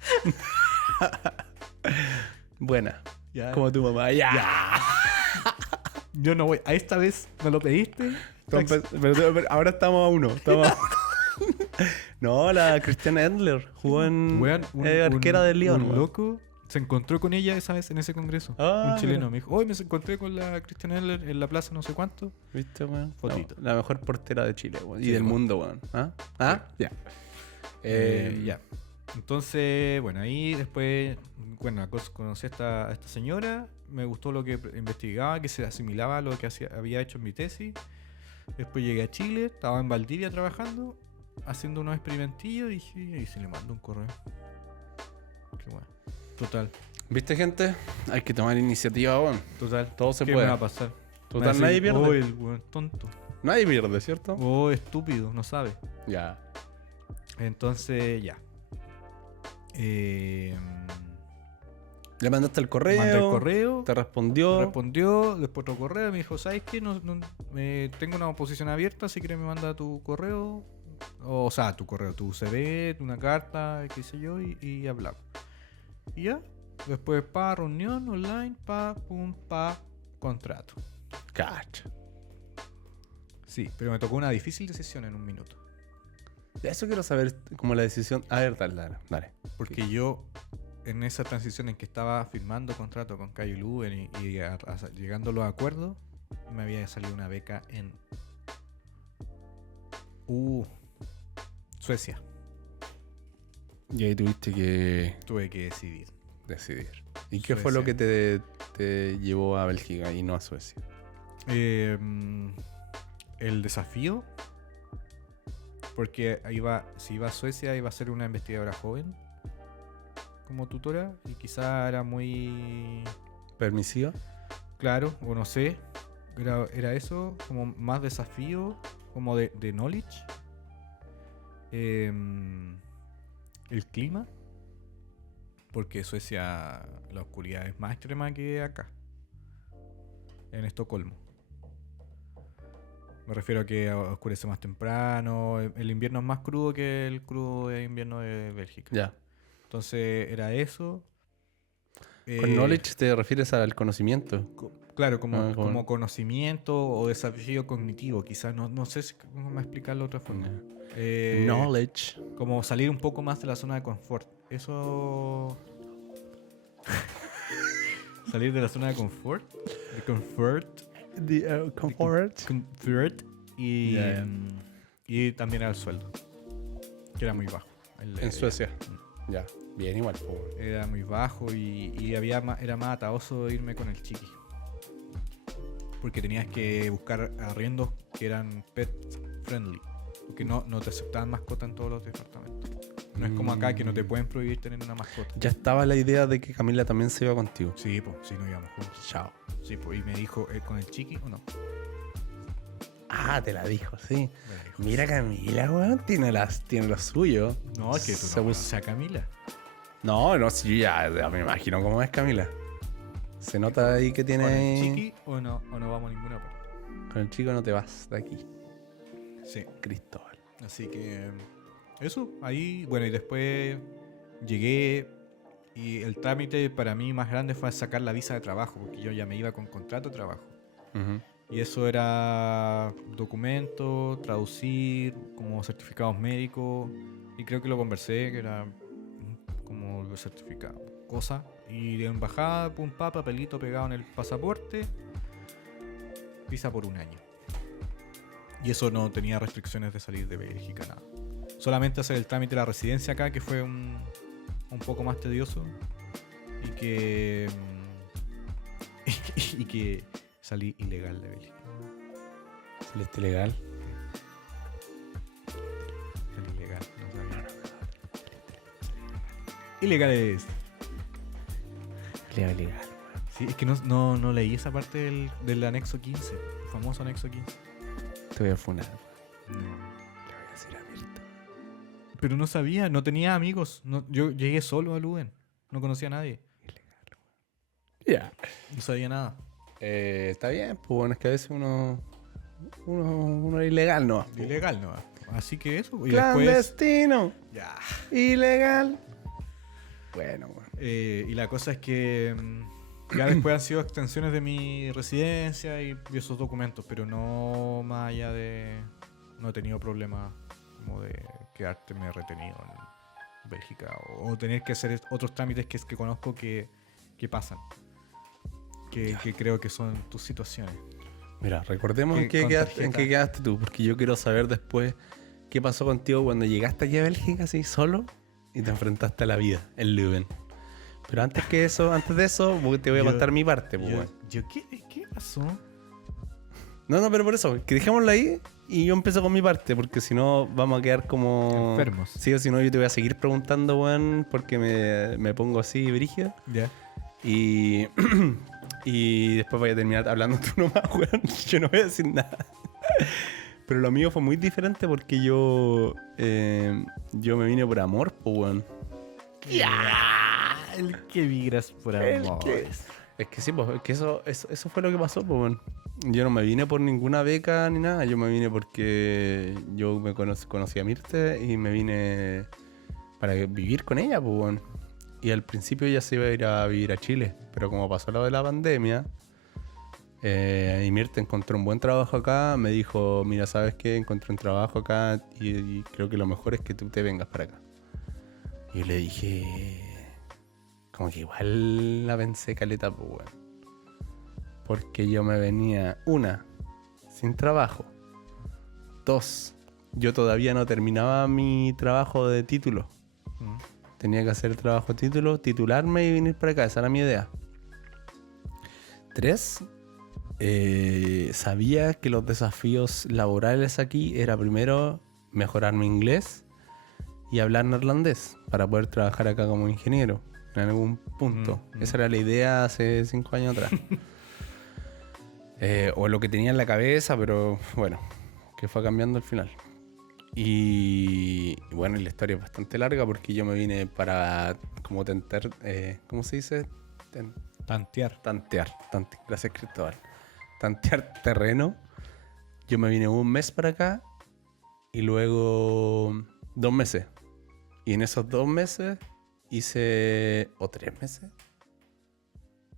Buena. Ya. Como tu mamá. Ya. Yo no voy. A esta vez me lo pediste. Pero ahora estamos a uno. No, la Christiane Endler jugó en Weón, arquera de Lyon. Un weón. loco se encontró con ella esa vez en ese congreso. Ah, un chileno mira. me dijo, hoy me encontré con la Christiane Eller en la plaza no sé cuánto. ¿Viste, weón? Fotito. La mejor portera de Chile, weón. Y Sí, del weón. mundo, weón. ¿Ah? ¿Ah? Ya. Ya. Entonces, bueno, ahí después, bueno, conocí a esta señora, me gustó lo que investigaba, que se asimilaba a lo que había hecho en mi tesis. Después llegué a Chile, estaba en Valdivia trabajando, haciendo unos experimentillos y dije, ¿y si le mando un correo? Qué bueno. Total, ¿Viste, gente? Hay que tomar iniciativa, weón. total. Todo se ¿Qué puede. me va a pasar? Total, Me va a nadie decir, pierde. "Oh, el weón tonto. Nadie pierde, ¿cierto? Oh, estúpido, no sabe. Ya. Entonces, ya. Le mandaste el correo. Mandé el correo. Te respondió. Respondió, después otro correo, me dijo, ¿sabes qué? Tengo una posición abierta, si quieres me manda tu correo, o sea, tu correo, tu CV, una carta, qué sé yo, y hablamos. Y ya, después reunión online, pum, contrato. Cacha. Sí, pero me tocó una difícil decisión en un minuto. Ya, eso quiero saber, como la decisión. A ver, dale. Porque yo en esa transición en que estaba firmando contrato con Cayo Leuven y llegando a los acuerdos, me había salido una beca en Suecia. Y ahí tuviste que Tuve que decidir. decidir. ¿Y qué fue lo que te llevó a Bélgica y no a Suecia? El desafío, porque si iba a Suecia iba a ser una investigadora joven como tutora y quizá era muy ¿Permisiva? claro, o no sé, era eso, como más desafío, como de knowledge. El clima, porque Suecia la oscuridad es más extrema que acá, en Estocolmo. Me refiero a que oscurece más temprano, el invierno es más crudo que el crudo invierno de Bélgica. Ya. Entonces era eso. Con knowledge te refieres al conocimiento. Claro, como conocimiento o desafío cognitivo, quizás, no sé cómo explicarlo de otra forma. Knowledge. Como salir un poco más de la zona de confort. Eso... salir de la zona de confort. De confort. Comfort. Confort. Y, Yeah. Y también era el sueldo. Que era muy bajo. En Suecia. Ya. Bien, igual. Era muy bajo y era más ataoso irme con el chiqui. Porque tenías que buscar arriendos que eran pet friendly. Porque no te aceptaban mascota en todos los departamentos. No es como acá que no te pueden prohibir tener una mascota. Ya estaba la idea de que Camila también se iba contigo. Sí, pues, sí, nos íbamos juntos. Chao. Sí, pues, y me dijo, ¿con el chiqui o no? Ah, te la dijo, sí. Me dijo, Mira Camila, weón, tiene lo suyo. no, es que tú Se no puso- conoces a Camila. No, sí, ya me imagino cómo es Camila. Se nota ahí que tiene... ¿Con el chiqui o no vamos a ninguna parte? Con el chico no te vas de aquí, Sí. Cristóbal. Así que eso, ahí, bueno, y después llegué y el trámite para mí más grande fue sacar la visa de trabajo, porque yo ya me iba con contrato de trabajo. Ujú. Y eso era documentos, traducir, como certificados médicos, y creo que lo conversé, que era como los certificados, cosas. Y de embajada, pum, papelito pegado en el pasaporte, visa por un año. Y eso no tenía restricciones de salir de Bélgica, nada. Solamente hacer el trámite de la residencia acá, que fue un poco más tedioso. Y que. Y que salí ilegal de Bélgica. ¿Saliste legal? Salí ilegal, no sabía. Ilegales. Legal. Sí, es que no leí esa parte del anexo 15, el famoso anexo 15. Te voy a funar. No. Le voy a decir a Mirta. Pero no sabía, no tenía amigos. Yo llegué solo a Leuven, no conocía a nadie. Ya. No sabía nada. Está bien, pues bueno, es que a veces uno es ilegal, ¿no? Ilegal, ¿no? Así que eso. Y después. Clandestino. Ya. Ilegal. Bueno, bueno. Y la cosa es que ya después han sido extensiones de mi residencia y esos documentos, pero no más allá de. No he tenido problemas como de quedarme retenido en Bélgica o tener que hacer otros trámites que conozco que pasan. Que creo que son tus situaciones. Mira, recordemos Que en qué con quedaste, tarjeta. tú, porque yo quiero saber después qué pasó contigo cuando llegaste aquí a Bélgica así solo y te enfrentaste a la vida en Leuven. Pero antes de eso, te voy a contar mi parte, pues, bueno. ¿Qué pasó? No, pero por eso, que dejémoslo ahí y yo empiezo con mi parte, porque si no vamos a quedar como... Enfermos. Sí, o si no yo te voy a seguir preguntando, weón, porque me pongo así brígido. Ya. Y, y después voy a terminar hablando tú nomás, weón. Yo no voy a decir nada. Pero lo mío fue muy diferente porque yo me vine por amor, pues, weón. El que vibras por amor. Es que sí, pues, es que eso fue lo que pasó, pues, weón. Yo no me vine por ninguna beca ni nada. Yo me vine porque yo conocí a Mirte y me vine para vivir con ella, pues, weón. Y al principio ella se iba a ir a vivir a Chile, pero como pasó lo de la pandemia, y Mirta encontró un buen trabajo acá, me dijo, mira, ¿sabes qué? Encontré un trabajo acá y creo que lo mejor es que tú te vengas para acá. Y yo le dije, como que igual la pensé caleta, pues, weón. Porque yo me venía, una, sin trabajo. Dos, yo todavía no terminaba mi trabajo de título. Tenía que hacer el trabajo de título, titularme y venir para acá. Esa era mi idea. Tres, sabía que los desafíos laborales aquí era primero mejorar mi inglés y hablar neerlandés para poder trabajar acá como ingeniero en algún punto. Esa era la idea hace 5 años atrás. O lo que tenía en la cabeza, pero bueno, que fue cambiando al final. Y bueno, la historia es bastante larga porque yo me vine para como tentar, ¿cómo se dice? Tantear. Gracias, Cristóbal. Tantear terreno. Yo me vine un mes para acá y luego 2 meses. Y en esos 2 meses hice... ¿O 3 meses?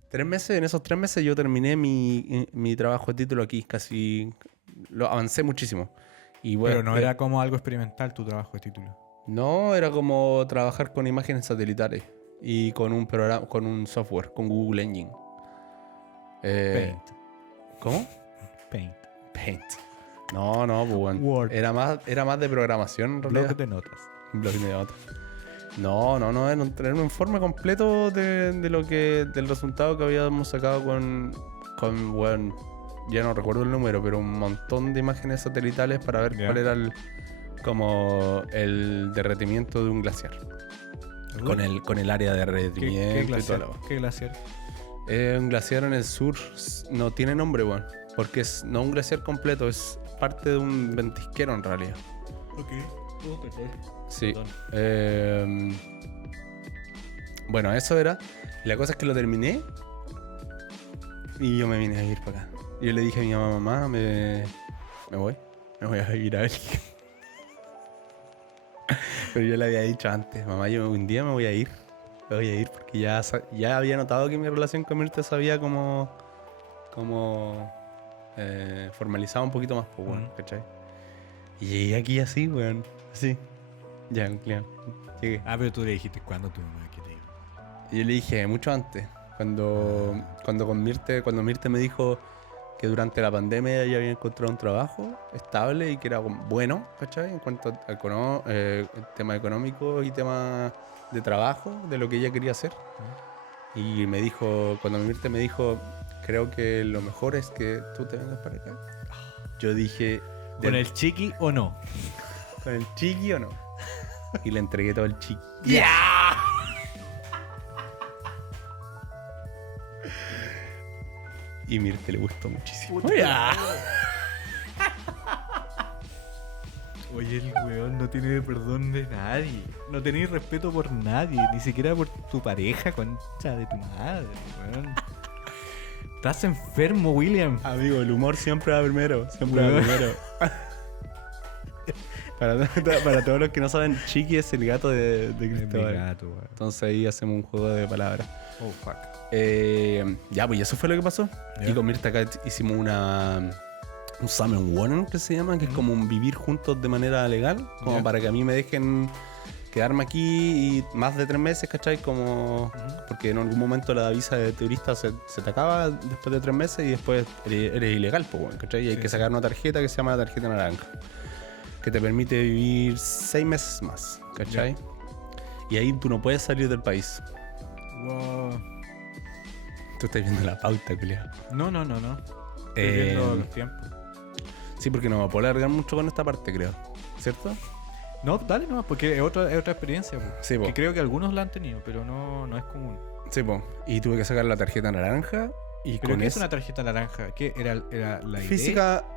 3 meses. En esos 3 meses yo terminé mi trabajo de título aquí. Casi... Lo avancé muchísimo. Y bueno, Pero no era como algo experimental tu trabajo de título. No, era como trabajar con imágenes satelitales. Y con un programa, con un software, con Google Engine. Paint. ¿Cómo? Paint. No, pues bueno. Word. Era más de programación en realidad. Bloc de notas. Bloque de notas. No, era un informe completo del resultado que habíamos sacado con bueno, ya no recuerdo el número, pero un montón de imágenes satelitales para ver cuál era el derretimiento de un glaciar. Con el área de derretimiento y toda la ¿Qué glaciar? Un glaciar en el sur no tiene nombre, bueno, porque es no un glaciar completo, es parte de un ventisquero en realidad. Ok. Sí. Bueno, eso era. Y la cosa es que lo terminé y yo me vine a vivir para acá. Y yo le dije a mi mamá, me voy a vivir a Bélgica. Pero yo le había dicho antes, mamá, yo un día me voy a ir porque ya había notado que mi relación con Mirta se había como formalizado un poquito más, pues, bueno, ¿cachai? Y llegué aquí así, weón, así. Ya, claro, llegué. Pero tú le dijiste cuándo tu mamá que te iba. Y yo le dije mucho antes, cuando Mirta me dijo que durante la pandemia ella había encontrado un trabajo estable y que era bueno, ¿cachai? En cuanto al tema económico y tema de trabajo, de lo que ella quería hacer. Y me dijo, cuando Mirta me dijo, creo que lo mejor es que tú te vengas para acá. Yo dije... ¿Con el chiqui o no? ¿Con el chiqui o no? Y le entregué todo el chiqui. ¡Ya! Y Mirta le gustó muchísimo. Oye, el weón no tiene perdón de nadie. No tenéis respeto por nadie, ni siquiera por tu pareja, concha de tu madre, weón. Estás enfermo, William. Amigo, el humor siempre va primero. Para todos los que no saben, Chiqui es el gato de Cristóbal. Es mi gato, weón. Entonces ahí hacemos un juego de palabras. Oh, fuck. Ya, pues eso fue lo que pasó. Yeah. Y con Mirta acá hicimos un Zusammenwohnen, que se llama, que es como un vivir juntos de manera legal, como para que a mí me dejen quedarme aquí y más de 3 meses, ¿cachai? Como porque en algún momento la visa de turista se te acaba después de 3 meses y después eres ilegal, pues, bueno, ¿cachai? Y hay que sacar una tarjeta que se llama la tarjeta naranja, que te permite vivir 6 meses más, ¿cachai? Y ahí tú no puedes salir del país. Wow. Tú estás viendo la pauta, culiao. No. Estoy viendo los tiempos. Sí, porque no va a poder alargar mucho con esta parte, creo. ¿Cierto? No, dale nomás, porque es otra experiencia, po. Sí, po. Que creo que algunos la han tenido, pero no es común. Sí, po. Y tuve que sacar la tarjeta naranja. Y ¿Pero con qué es eso, una tarjeta naranja? ¿Qué era la ID?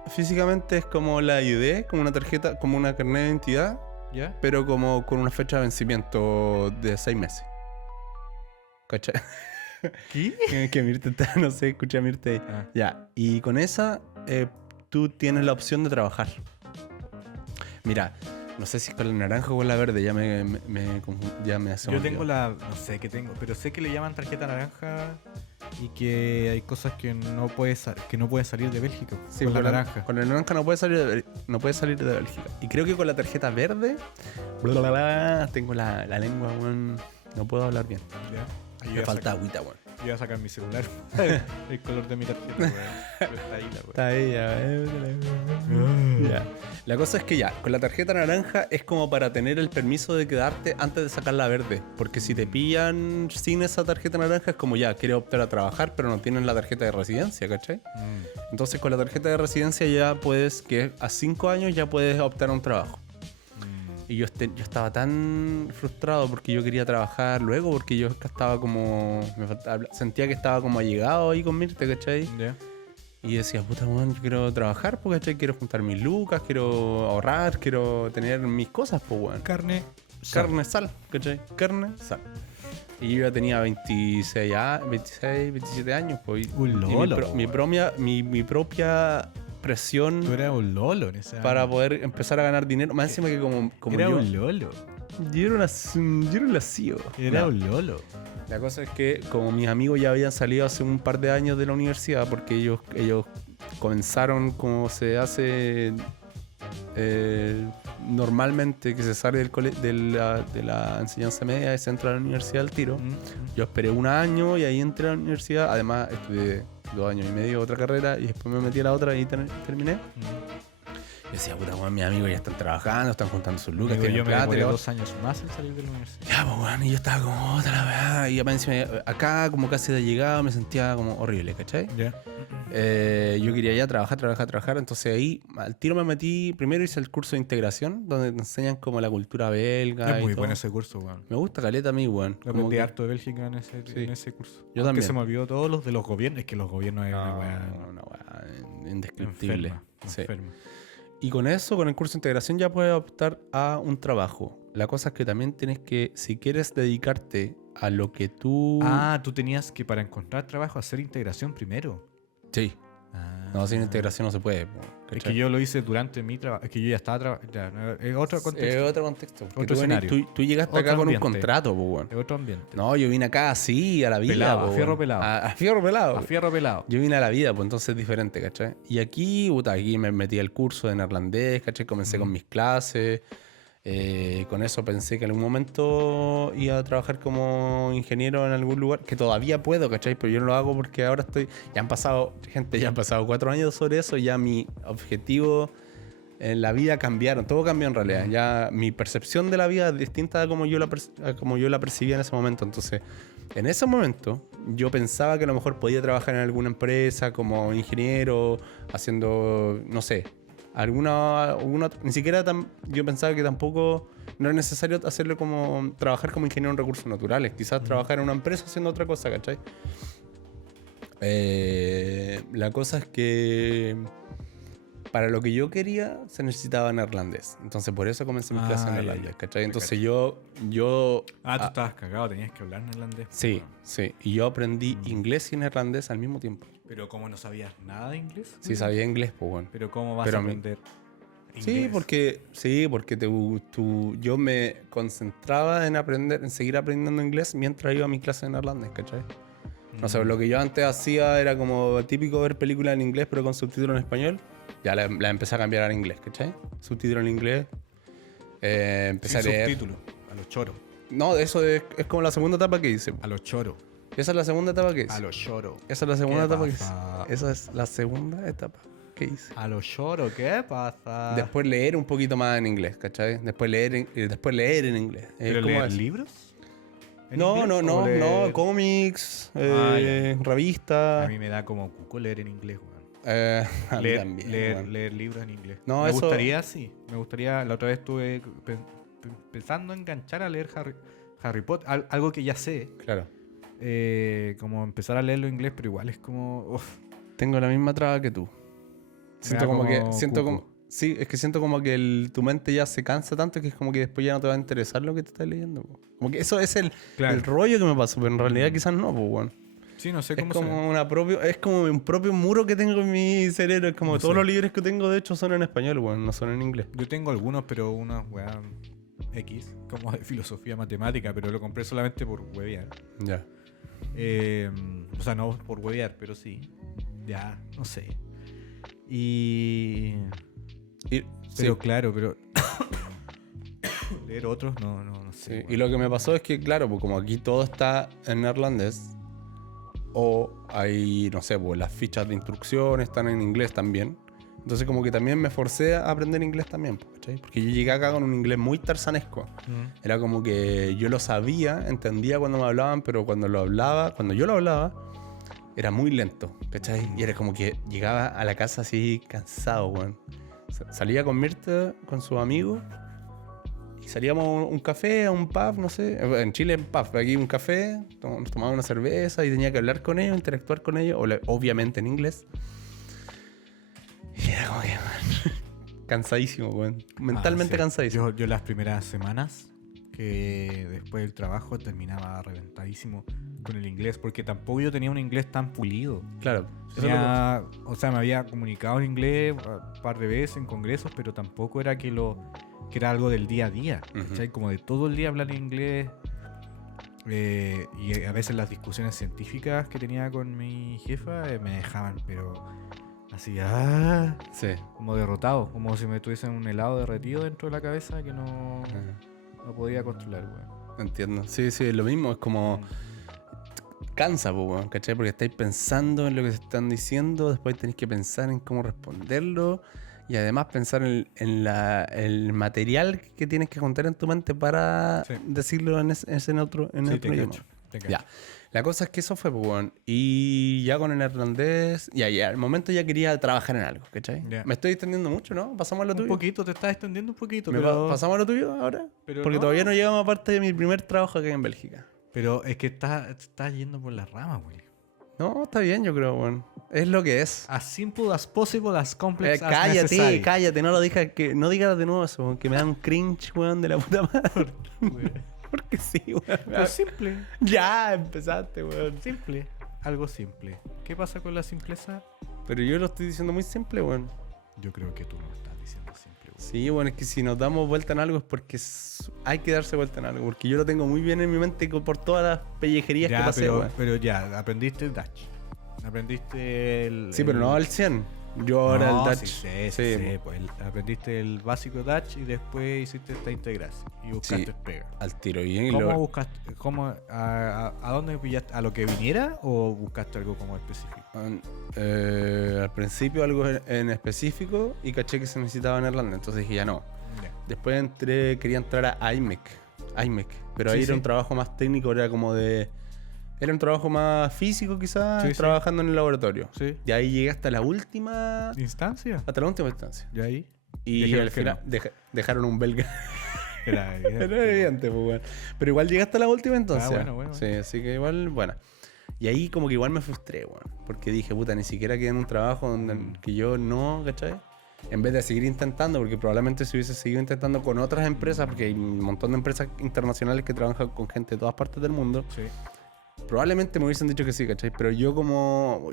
físicamente es como la ID, como una tarjeta, como una carnet de identidad, ¿Ya? pero como con una fecha de vencimiento de 6 meses. ¿Cachai? ¿Qué? Que Mirta está, no sé, escucha a Mirta ahí. Ya, y con esa tú tienes la opción de trabajar. Mira, no sé si es con la naranja o con la verde, ya me hace Yo tengo no sé qué tengo, pero sé que le llaman tarjeta naranja y que hay cosas que no puedes salir de Bélgica Sí, con la naranja. Con la naranja no puedes salir de Bélgica. Y creo que con la tarjeta verde, tengo la lengua, weón, No puedo hablar bien. Ya. Ahí Me falta agüita, weón. Voy a sacar mi celular. El color de mi tarjeta, weón. Está ahí la weón. Está ahí, ya. La cosa es que ya, con la tarjeta naranja es como para tener el permiso de quedarte antes de sacar la verde. Porque si te pillan sin esa tarjeta naranja es como ya, quieres optar a trabajar, pero no tienes la tarjeta de residencia, ¿cachai? Entonces con la tarjeta de residencia ya puedes, que a 5 años ya puedes optar a un trabajo. Y yo estaba tan frustrado porque yo quería trabajar luego, porque yo estaba como... sentía que estaba como allegado ahí con Mirte, ¿cachai? Ya. Y decía, puta, weón, yo quiero trabajar, porque ¿cachai? Quiero juntar mis lucas, quiero ahorrar, quiero tener mis cosas, pues, weón. Carne. Carne, sal, ¿cachai? Carne, sal. Y yo ya tenía 26, 27 años, pues. Un lolo, Mi propia presión Tú eras un lolo en esa... para poder empezar a ganar dinero. Más encima que como Era yo... un lolo. Yo era un lascivo. Era No. un lolo. La cosa es que como mis amigos ya habían salido hace un par de años de la universidad, porque ellos comenzaron como se hace normalmente, que se sale de la enseñanza media y se entra a la universidad al tiro. Yo esperé un año y ahí entré a la universidad. Además estudié 2 años y medio otra carrera y después me metí a la otra y terminé. Y decía, puta, weón, mis amigos ya están trabajando, están juntando sus lucas, Yo tienen me plata, demoré y la 2 años más en salir de la universidad. ya, pues, bueno, y yo estaba como, otra la weá. Y encima, acá, como casi de llegada, me sentía como horrible, ¿cachai? Ya. Yo quería ya trabajar. Entonces ahí, al tiro me metí. Primero hice el curso de integración, donde te enseñan como la cultura belga. Es muy y todo. bueno ese curso, weón. Me gusta caleta a mí, weón. Yo Como aprendí que- harto de Bélgica en ese curso. Yo Aunque también. se me olvidó todos los de los gobiernos. Es que los gobiernos es una No, weá una weá indescriptible. enferma. Sí. Enferma. Y con eso, con el curso de integración, ya puedes optar a un trabajo. La cosa es que también tienes que, si quieres dedicarte a lo que tú... Ah, tú tenías que para encontrar trabajo hacer integración primero. Sí. Ah. No, sin integración no se puede. Po, Es ¿cachai? que yo lo hice durante mi trabajo. Es que yo ya estaba trabajando. Es otro contexto. Es otro contexto. porque Otro tú, escenario. tú llegaste Otro acá con ambiente. un contrato, pues, weón. Es otro ambiente. No, yo vine acá así, a la vida. Pelado, po, a fierro weón. pelado. A fierro pelado. A fierro pelado. Yo vine a la vida, pues entonces es diferente, ¿cachai? Y aquí, puta, aquí me metí al curso de neerlandés, ¿cachai? Comencé con mis clases. Con eso pensé que en algún momento iba a trabajar como ingeniero en algún lugar, que todavía puedo, ¿cachai? Pero yo no lo hago porque ahora estoy... Ya han pasado 4 años sobre eso, ya mi objetivo en la vida cambiaron, todo cambió en realidad. Ya mi percepción de la vida es distinta a como yo la percibía en ese momento. Entonces, en ese momento, yo pensaba que a lo mejor podía trabajar en alguna empresa como ingeniero, haciendo, no sé, alguna ni siquiera yo pensaba que tampoco no era necesario hacerlo como trabajar como ingeniero en recursos naturales, quizás trabajar en una empresa haciendo otra cosa, ¿cachai? La cosa es que para lo que yo quería se necesitaba neerlandés, entonces por eso comencé mis clases en ya, neerlandés, ya. ¿cachai? Entonces Te yo tú estabas cagado, tenías que hablar neerlandés. sí, y yo aprendí inglés y neerlandés al mismo tiempo. Pero ¿cómo no sabías nada de inglés? Sí, sabía inglés, pues bueno. Pero ¿cómo vas Pero a a mí- aprender Sí, inglés? porque yo me concentraba en seguir aprendiendo inglés mientras iba a mi clase de neerlandés, ¿cachai? No sé, lo que yo antes hacía era como típico ver películas en inglés pero con subtítulos en español. Ya la empecé a cambiar al inglés, ¿cachai? Subtítulos en inglés. Empecé Sin a leer. subtítulos, a los choros. No, eso es como la segunda etapa que hice. A los choros. Esa es la segunda etapa que hice. A los choros. Esa es la segunda ¿Qué etapa que hice. pasa? Esa es la segunda etapa que hice. A los choros, ¿qué pasa? Después leer un poquito más en inglés, ¿cachai? Después leer en inglés. ¿Pero ¿Cómo leer es? libros? ¿En No, inglés no, o no, leer- no, cómics, ya. revistas. A mí me da como cuco leer en inglés, weón. A mí Leer, también, leer, weón. leer libros en inglés. No, me eso- gustaría, sí. Me gustaría, la otra vez estuve pensando en enganchar a leer Harry Potter, algo que ya sé. Claro. Como empezar a leerlo en inglés, pero igual es como... uf, Tengo la misma traba que tú. Siento da como que. como Siento cuco. como. Sí, es que siento como que tu mente ya se cansa tanto que es como que después ya no te va a interesar lo que te estás leyendo. Po. Como que eso es el Claro. rollo que me pasó, pero en realidad quizás no, pues, weón. Sí, no sé Es cómo como es como un propio muro que tengo en mi cerebro. Es como No todos sé. los libros que tengo, de hecho, son en español, weón, no son en inglés. Yo tengo algunos, pero unos, weón, X, como de filosofía matemática, pero lo compré solamente por huevear. Ya. O sea, no por huevear, pero sí. Ya, no sé. Y... Y, Pero sí. claro, pero... Leer otros, no sé. Sí, weón. y lo que me pasó es que, claro, pues como aquí todo está en neerlandés, o hay, no sé, pues las fichas de instrucción están en inglés también. Entonces como que también me forcé a aprender inglés también, pues, ¿cachai? Porque yo llegué acá con un inglés muy tarzanesco. Era como que yo lo sabía, entendía cuando me hablaban, pero cuando yo lo hablaba, era muy lento, ¿cachai? Y era como que llegaba a la casa así cansado, weón. Salía con Mirta, con sus amigos, y salíamos a un café, a un pub, no sé. En Chile en pub, aquí un café, nos tomábamos una cerveza y tenía que hablar con ellos, interactuar con ellos, obviamente en inglés. Y era como que, man, cansadísimo, weón. Mentalmente Sí. cansadísimo. Yo las primeras semanas que después del trabajo terminaba reventadísimo con el inglés, porque tampoco yo tenía un inglés tan pulido. Claro. Eso es lo que- O sea, me había comunicado en inglés un par de veces en congresos, pero tampoco era que era algo del día a día. Ujú. ¿Cachai? Como de todo el día hablar inglés. Y a veces las discusiones científicas que tenía con mi jefa me dejaban, pero así, Sí. como derrotado, como si me tuviesen un helado derretido dentro de la cabeza que no podía controlar, weón. Entiendo. Sí, sí, lo mismo. Es como... Cansa, pues, weón, ¿cachai? Porque estáis pensando en lo que se están diciendo, después tenéis que pensar en cómo responderlo y además pensar el material que tienes que juntar en tu mente para Sí. decirlo en ese otro Sí, otro idioma. te cacho. Ya. La cosa es que eso fue, pues, weón. Y ya con el neerlandés, ya, al momento ya quería trabajar en algo, ¿cachai? Ya. Me estoy extendiendo mucho, ¿no? ¿Pasamos a lo Un tuyo? poquito, te estás extendiendo un poquito, ¿Pasamos a lo tuyo ahora? pero Porque no. todavía no llegamos a parte de mi primer trabajo acá en Bélgica. Pero es que estás yendo por las ramas, güey. No, está bien, yo creo, weón. Es lo que es. As simple as possible, as complex as Cállate, necessary. cállate, no lo digas, no digas de nuevo eso, weón, que me da un cringe, weón, de la puta madre. Güey. Porque sí, weón. Pero simple, Ya empezaste, weón. simple. Algo simple. ¿Qué pasa con la simpleza? Pero yo lo estoy diciendo muy simple, weón. Yo creo que tú no lo estás diciendo simple, güey. Sí, bueno, es que si nos damos vuelta en algo es porque hay que darse vuelta en algo. Porque yo lo tengo muy bien en mi mente por todas las pellejerías que Ya, pasé, weón. pero ya, aprendiste el Dutch. Aprendiste el... Sí, pero no al 100. Yo ahora No, el Dutch. sí, pues, aprendiste el básico Dutch y después hiciste esta integración y buscaste pega. al tiro. Y ¿Cómo lo- buscaste? ¿A dónde pillaste? ¿A lo que viniera o buscaste algo como específico? Al principio algo en específico y caché que se necesitaba en Irlanda. Entonces dije, ya no. Ya. Después quería entrar a IMEC, pero ahí Sí, era sí. un trabajo más técnico, era un trabajo más físico quizás, Sí, sí. trabajando en el laboratorio. Sí. Y ahí llegué hasta la última ¿Instancia? instancia. ¿Y ahí? Y Dijeron al que final dejaron un belga. Era Era evidente, pues, bueno. Pero igual llegué hasta la última instancia. bueno. Sí, así que igual, bueno. Y ahí como que igual me frustré, weón. Porque dije, puta, ni siquiera quedé en un trabajo donde que yo no, ¿cachai? En vez de seguir intentando, porque probablemente si hubiese seguido intentando con otras empresas, porque hay un montón de empresas internacionales que trabajan con gente de todas partes del mundo, Sí. probablemente me hubiesen dicho que sí, ¿cachai? Pero yo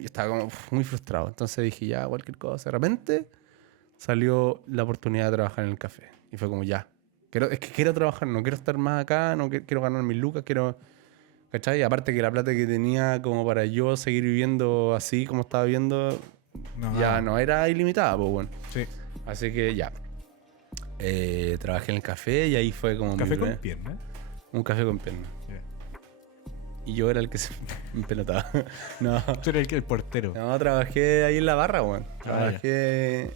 estaba como muy frustrado. Entonces dije, ya, cualquier cosa. De repente salió la oportunidad de trabajar en el café. Y fue como, ya. Es que quiero trabajar, no quiero estar más acá, no quiero ganar mis lucas, quiero... ¿Cachai? Aparte que la plata que tenía como para yo seguir viviendo así como estaba viviendo, ya no era ilimitada, pues bueno. Sí. Así que ya. Trabajé en el café y ahí fue como... Café mi con primer- pierna. Un café con pierna. Ya. Y yo era el que se me pelotaba. No. Tú eres el portero. No, trabajé ahí en la barra, weón. ya. Trabajé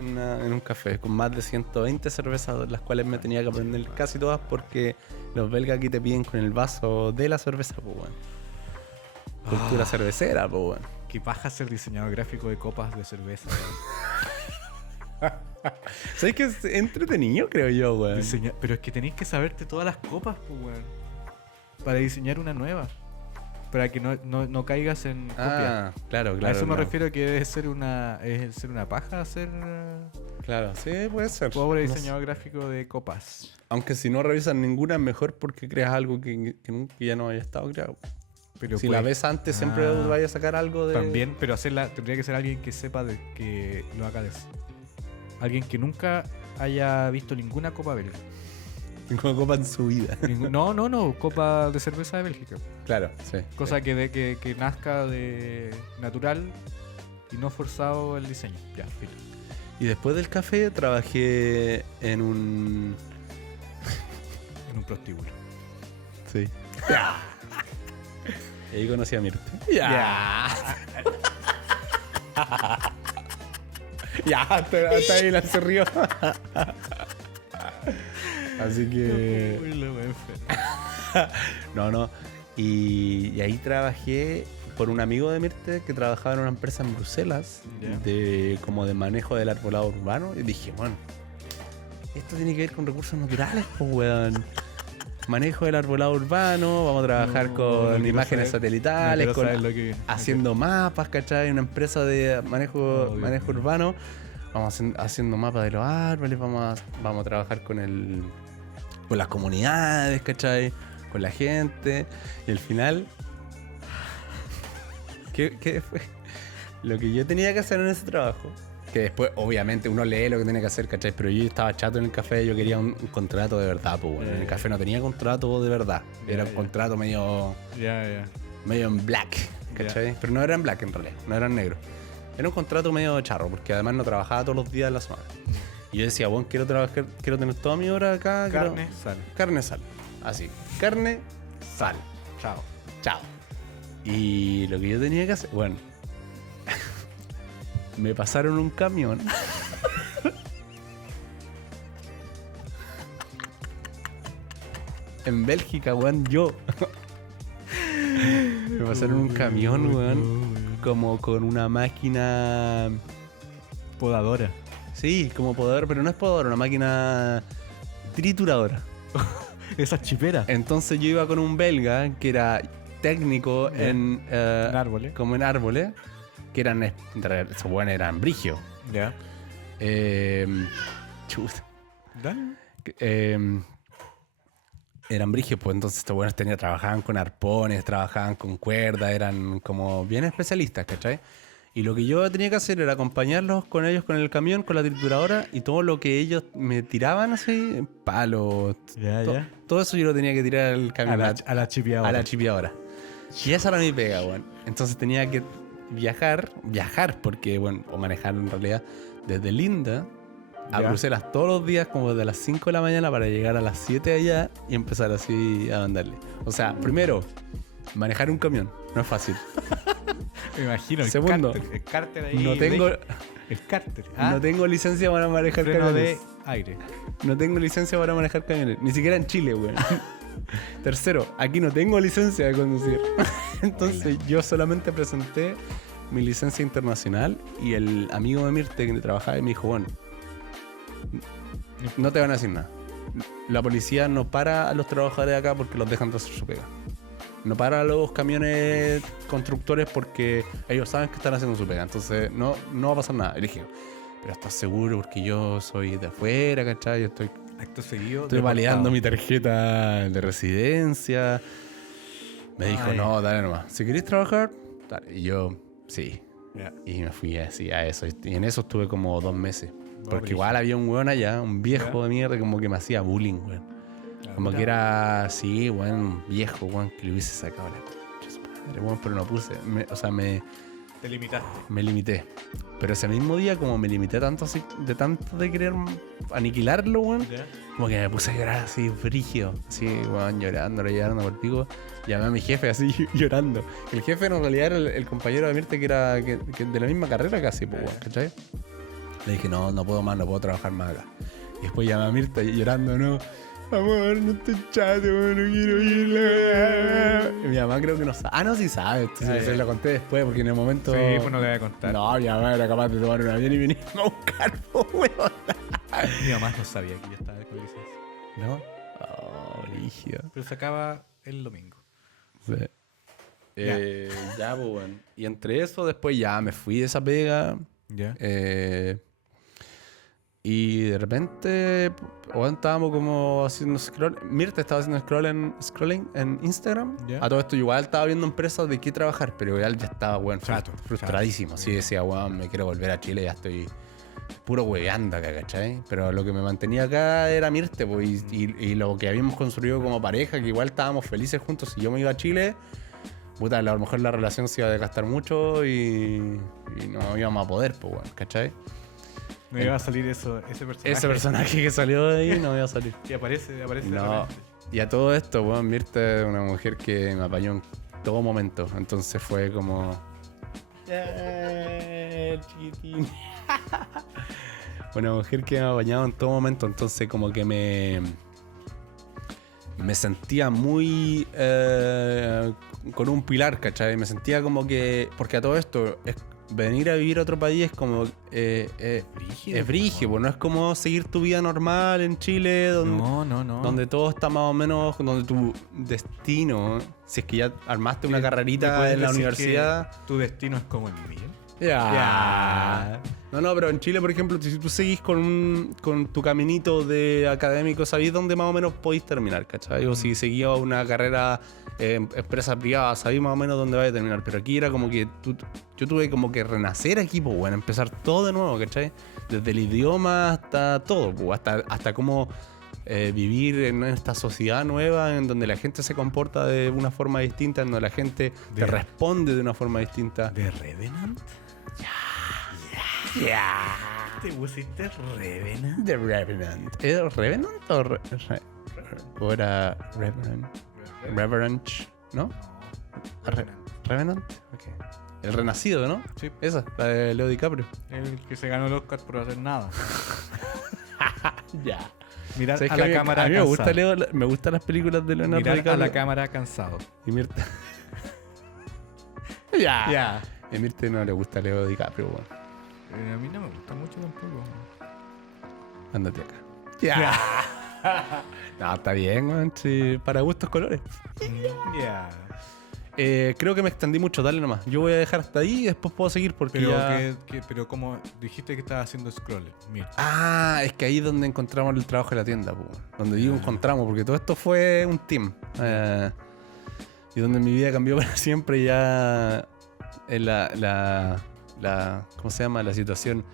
en un café con más de 120 cervezas, las cuales me tenía que aprender casi todas porque los belgas aquí te piden con el vaso de la cerveza, pues, weón. Cultura cervecera, pues, weón. Que paja ser diseñador gráfico de copas de cerveza. ¿Sabes que es entretenido, creo yo, weón? Pero es que tenéis que saberte todas las copas, pues, weón. Para diseñar una nueva. Para que no caigas en copia. Ah, claro, claro. A eso me claro. refiero que debe ser una paja hacer Claro, sí, puede ser. pobre No sé. diseñador gráfico de copas. Aunque si no revisas ninguna, mejor porque creas algo que ya no haya estado creado. Pero Si pues, la ves antes, siempre vaya a sacar algo de... también, pero tendría que ser alguien que sepa que lo haga alguien que nunca haya visto ninguna copa belga. Ninguna copa en su vida. No, copa de cerveza de Bélgica. Claro, sí. Cosa que nazca de natural y no forzado el diseño. Ya, filo. Y después del café trabajé en un... en un prostíbulo. Sí. Y ahí conocí a Mirte. Ya. Ya, hasta ahí la se rió. Así que... Uy, la wea enferma. No. Y ahí trabajé por un amigo de Mirte que trabajaba en una empresa en Bruselas Ya. como de manejo del arbolado urbano. Y dije, bueno, esto tiene que ver con recursos naturales, pues, weón. Manejo del arbolado urbano, vamos a trabajar No con quiero imágenes saber- satelitales, no quiero con saber lo que viene. haciendo mapas, ¿cachai? Una empresa de manejo Dios mío. urbano. Vamos haciendo mapas de los árboles, vamos a trabajar con las comunidades, ¿cachai? Con la gente. Y al final, ¿qué fue? Lo que yo tenía que hacer en ese trabajo, que después obviamente uno lee lo que tiene que hacer, ¿cachai? Pero yo estaba chato en el café, yo quería un contrato de verdad, pues bueno. En el café no tenía contrato de verdad. Era un Ya. contrato medio en black, ¿cachai? Pero no era en black en realidad, no era en negro. Era un contrato medio charro, porque además no trabajaba todos los días de la semana. Y yo decía, bueno, quiero tener toda mi hora acá. Carne, sal. Carne, sal. Así. Carne, sal. Chao. Chao. Y lo que yo tenía que hacer, bueno, me pasaron un camión. En Bélgica, weón, yo. Me pasaron un camión, weón, como con una máquina. Podadora. Sí, como podadora, pero no es podadora, una máquina trituradora. Esa chipera. Entonces yo iba con un belga que era técnico Ya. en árboles. como en árboles, que esos buenos eran brigio. Ya. Chuta. Dale. Eran brigios, pues entonces estos buenos trabajaban con arpones, trabajaban con cuerdas, eran como bien especialistas, ¿cachai? Y lo que yo tenía que hacer era acompañarlos con ellos con el camión, con la trituradora, y todo lo que ellos me tiraban así, palos, Ya. todo eso yo lo tenía que tirar al camión, A la chipeadora. a la chipeadora. Y esa era mi pega, weón. Entonces tenía que viajar, porque, bueno, o manejar en realidad, desde Linda a Ya. Bruselas todos los días, como desde las 5 de la mañana para llegar a las 7 allá y empezar así a mandarle. O sea, primero, manejar un camión, no es fácil. Me imagino. Segundo, El cárter ahí. No tengo, El cárter. no tengo licencia para manejar freno camiones. de aire. No tengo licencia para manejar camiones, ni siquiera en Chile, weón. Tercero, aquí no tengo licencia de conducir. Entonces yo solamente presenté mi licencia internacional y el amigo de Mirte que trabajaba y me dijo, bueno, no te van a decir nada. La policía no para a los trabajadores de acá porque los dejan de hacer su pega. No para a los camiones constructores porque ellos saben que están haciendo su pega. Entonces no va a pasar nada. Y le dije, pero ¿estás seguro? Porque yo soy de afuera, ¿cachai? Yo estoy Acto seguido. validando mi tarjeta de residencia. Me dijo, Ay. no, dale nomás. Si queréis trabajar, dale. Y yo, sí. Ya. Y me fui así a eso. Y en eso estuve como 2 meses. Porque brígido. igual había un weón allá, un viejo Ya. de mierda, como que me hacía bullying, weón. Como que era, sí, weón, viejo, weón, que le hubiese sacado la concha de su madre, weón, pero no puse. Te limitaste. Me limité. Pero ese mismo día, como me limité tanto así, de querer aniquilarlo, weón, Ya. como que me puse a llorar así, brígido. Así, weón, llorando por el pico. Llamé a mi jefe así, llorando. El jefe en realidad era el compañero de Mirte que era que de la misma carrera casi, pues, weón, ¿cachai? Le dije, no puedo más, no puedo trabajar más acá. Y después llamé a Mirte llorando, no. Amor, no estoy chato, no quiero ir. Y mi mamá creo que no sabe. Ah, no, sí sabe. Entonces, se lo conté después porque en el momento. Sí, pues no le voy a contar. No, mi mamá era capaz de tomar un avión y venirme a buscar, po, weón. Mi mamá no sabía que ya estaba con licencia. ¿No? Oh, brígido. Pero se acaba el domingo. Sí. Ya, pues, bueno. Y entre eso, después ya me fui de esa pega. Ya. Y de repente, bueno, estábamos como haciendo scroll. Mirta estaba haciendo scrolling en Instagram. Ya. A todo esto, igual estaba viendo empresas de qué trabajar, pero igual ya estaba, bueno, Chato, frustradísimo. Así decía, weón, me quiero volver a Chile, ya estoy puro hueveando acá, ¿cachai? Pero lo que me mantenía acá era Mirte, pues, y lo que habíamos construido como pareja, que igual estábamos felices juntos. Si yo me iba a Chile, puta, a lo mejor la relación se iba a desgastar mucho y no íbamos a poder, pues, weón, ¿cachai? No iba a salir ese personaje. Ese personaje que salió de ahí no iba a salir. Y aparece de No, repente. Y a todo esto, weón, Mirta es una mujer que me apañó en todo momento. Entonces fue como... chiquitín. Una mujer que me ha apañado en todo momento. Entonces como que me sentía muy con un pilar, ¿cachai? Me sentía como que... Porque a todo esto, venir a vivir a otro país es como... es brígido, pues no es como seguir tu vida normal en Chile, donde todo está más o menos... Donde tu destino, si es que ya armaste una carrerita en la universidad... Tu destino es como el mío. Ya. No, pero en Chile, por ejemplo, si tú seguís con tu caminito de académico, sabéis dónde más o menos podéis terminar, ¿cachai? O si seguías una carrera empresa privada, sabéis más o menos dónde vais a terminar. Pero aquí era como que yo tuve como que renacer aquí, pues, bueno, empezar todo de nuevo, ¿cachai? Desde el idioma hasta todo, pues, hasta cómo vivir en esta sociedad nueva en donde la gente se comporta de una forma distinta, en donde la gente te responde de una forma distinta. ¿De Revenant? Ya. ¿Te pusiste Revenant? The Revenant. ¿Era Revenant o era Revenant? Revenant, ¿no? Revenant. Okay. El Renacido, ¿no? Sí. Esa, la de Leo DiCaprio. El que se ganó el Oscar por hacer nada. Ya. Mirar a la cámara a mí cansado. me gustan las películas de Leonardo Mirar DiCaprio. a la cámara cansado. Y Mirta. Ya. Ya. Y a Mirta no le gusta Leo DiCaprio, weón. A mí no me gusta mucho tampoco. Ándate acá. Ya. No, está bien, weón. Sí, para gustos colores. Ya. Creo que me extendí mucho, dale nomás. Yo voy a dejar hasta ahí y después puedo seguir porque Pero, ya... pero como dijiste que estabas haciendo scroll. Mira. Ah, es que ahí es donde encontramos el trabajo de la tienda, po. Donde digo encontramos, porque todo esto fue un team. Y donde mi vida cambió para siempre ya en ¿cómo se llama? La situación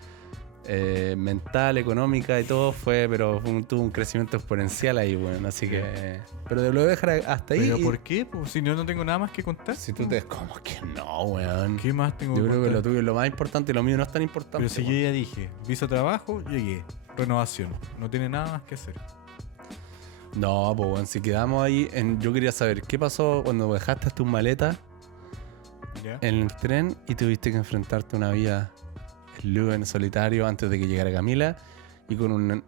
mental, económica y todo tuvo un crecimiento exponencial ahí, bueno. Así que... Pero lo voy a dejar hasta ahí. ¿Pero por qué? Pues si no tengo nada más que contar. Si tú te... ¿Cómo que no, weón? ¿Qué más tengo Yo que creo contar? que lo tuyo es lo más importante y lo mío no es tan importante. Pero si yo weón. ya dije, visa trabajo, llegué. Renovación. No tiene nada más que hacer. No, pues bueno, si quedamos ahí yo quería saber qué pasó cuando dejaste tus maletas ¿Ya? en el tren y tuviste que enfrentarte a una vida en Leuven solitario antes de que llegara Camila y con un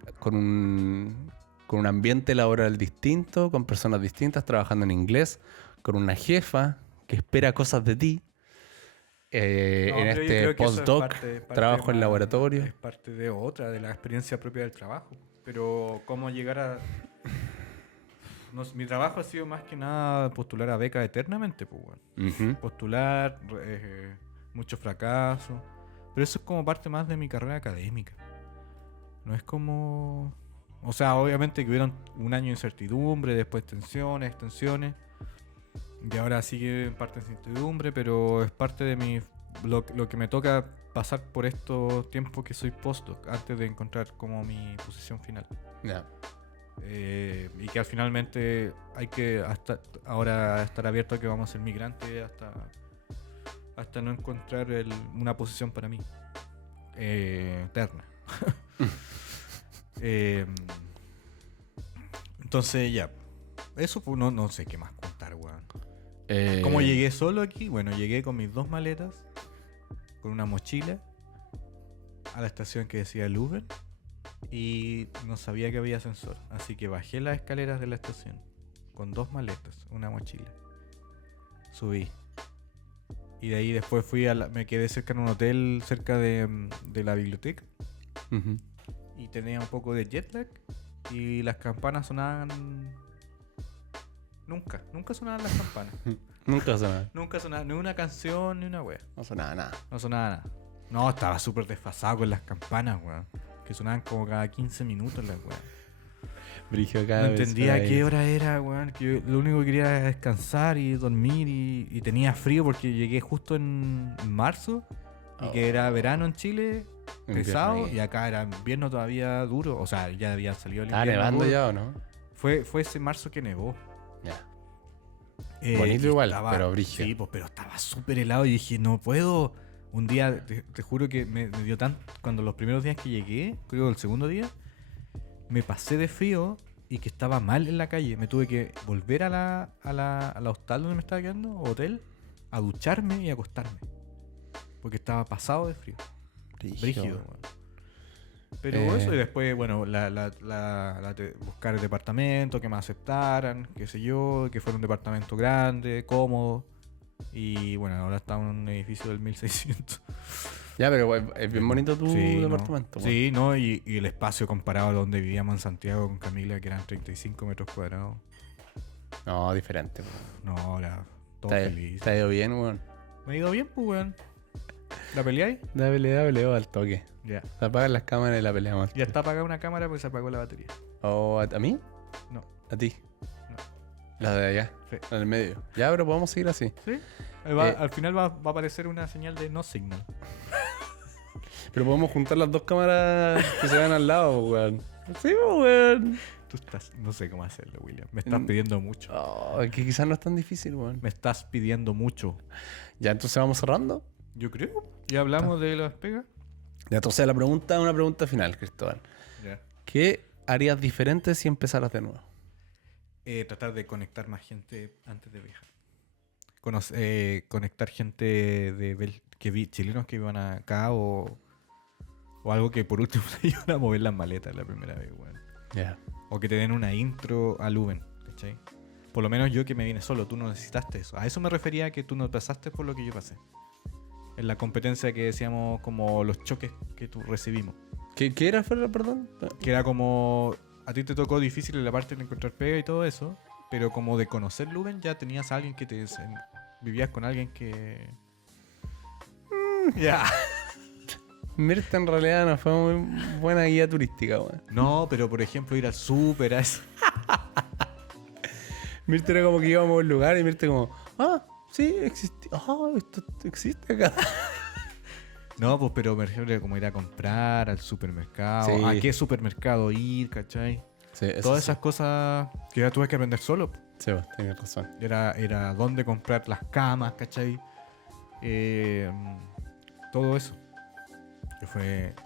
ambiente laboral distinto, con personas distintas, trabajando en inglés, con una jefa que espera cosas de ti. En este postdoc, trabajo en laboratorio. Es parte de la experiencia propia del trabajo. Pero cómo llegar a... No, mi trabajo ha sido más que nada postular a beca eternamente, pues, bueno. Ujú. Postular, muchos fracasos. Pero eso es como parte más de mi carrera académica. No es como... O sea, obviamente que hubieron un año de incertidumbre, después tensiones, extensiones. Y ahora sigue en parte de incertidumbre, pero es parte de lo que me toca pasar por estos tiempos que soy postdoc, antes de encontrar como mi posición final. Ya. Y que finalmente hay que ahora estar abierto a que vamos a ser migrantes hasta no encontrar una posición para mí eterna. Entonces ya, eso pues, no sé qué más contar, weón. ¿Cómo llegué solo aquí? Bueno, llegué con mis 2 maletas, con una mochila, a la estación que decía Leuven. Y no sabía que había ascensor, así que bajé las escaleras de la estación con 2 maletas, una mochila. Subí. Y de ahí después me quedé cerca en un hotel cerca de la biblioteca. Uh-huh. Y tenía un poco de jet lag. Y las campanas sonaban... Nunca sonaban las campanas. Nunca sonaba. Nunca sonaban ni una canción ni una wea. No sonaba nada. No sonaba nada. No, estaba súper desfasado con las campanas, weón. Que sonaban como cada 15 minutos las weas. Brigio cada No vez entendía suena qué ahí. hora era, weón. Que lo único que quería era descansar y dormir y tenía frío porque llegué justo en marzo y que era verano en Chile, Invierno pesado, ahí. y acá era invierno todavía duro. O sea, ya había salido el ¿Estaba invierno. nevando duro. ya o no? Fue ese marzo que nevó. Ya. Y Bonito igual, pero brígido. Sí, pues, pero estaba súper helado y dije, no puedo. Un día, te juro que me dio tan... Cuando los primeros días que llegué, creo el segundo día, me pasé de frío y que estaba mal en la calle. Me tuve que volver a la hostal donde me estaba quedando, o hotel, a ducharme y acostarme. Porque estaba pasado de frío. Brígido, weón. Pero eso, y después, bueno, buscar el departamento, que me aceptaran, qué sé yo, que fuera un departamento grande, cómodo. Y bueno, ahora está en un edificio del 1600. Ya, pero es bien bonito tu departamento. No. Sí, ¿no? Y el espacio comparado a donde vivíamos en Santiago con Camila, que eran 35 metros cuadrados. No, diferente. No, ahora todo feliz. ¿Te ha ido bien, weón? Me ha ido bien, pues, weón. ¿La peleáis? Dale, al toque. Ya. Se apagan las cámaras y la peleamos. Ya está apagada una cámara porque se apagó la batería. ¿O a mí? No. ¿A ti? No. La de allá. Sí. La del medio. Ya, pero podemos seguir así. ¿Sí? Al final va a aparecer una señal de no signal. Pero podemos juntar las dos cámaras que se van al lado, weón. Sí, weón. Tú estás... No sé cómo hacerlo, William. Me estás pidiendo mucho. Oh, que quizás no es tan difícil, weón. Me estás pidiendo mucho. Ya, entonces vamos cerrando. Yo creo. Ya hablamos de las pegas. Ya, entonces una pregunta final, Cristóbal. Ya. ¿Qué harías diferente si empezaras de nuevo? Tratar de conectar más gente antes de viajar. Conectar gente chilenos que iban acá o algo que por último te ayudan a mover las maletas la primera vez, weón. Ya. O que te den una intro al Uben, ¿cachai? Por lo menos yo que me vine solo, tú no necesitaste eso. A eso me refería, que tú no pasaste por lo que yo pasé. En la competencia que decíamos, como los choques que tú recibimos. ¿Qué era, perdón? Que era como... A ti te tocó difícil en la parte de encontrar pega y todo eso, pero como de conocer Luben ya tenías a alguien que vivías con alguien que... Ya. Mirta en realidad no fue muy buena guía turística, weón. No, pero por ejemplo ir al súper, a eso. Mirta era como que íbamos a un lugar y Mirta como... Sí, existe. Esto existe acá. No, pues, pero me refiero a como ir a comprar al supermercado. Sí. ¿A qué supermercado ir, cachai? Sí, eso Todas sí. esas cosas que ya tuve que aprender solo. Sí, vos tienes razón. Era dónde comprar las camas, cachai. Todo eso.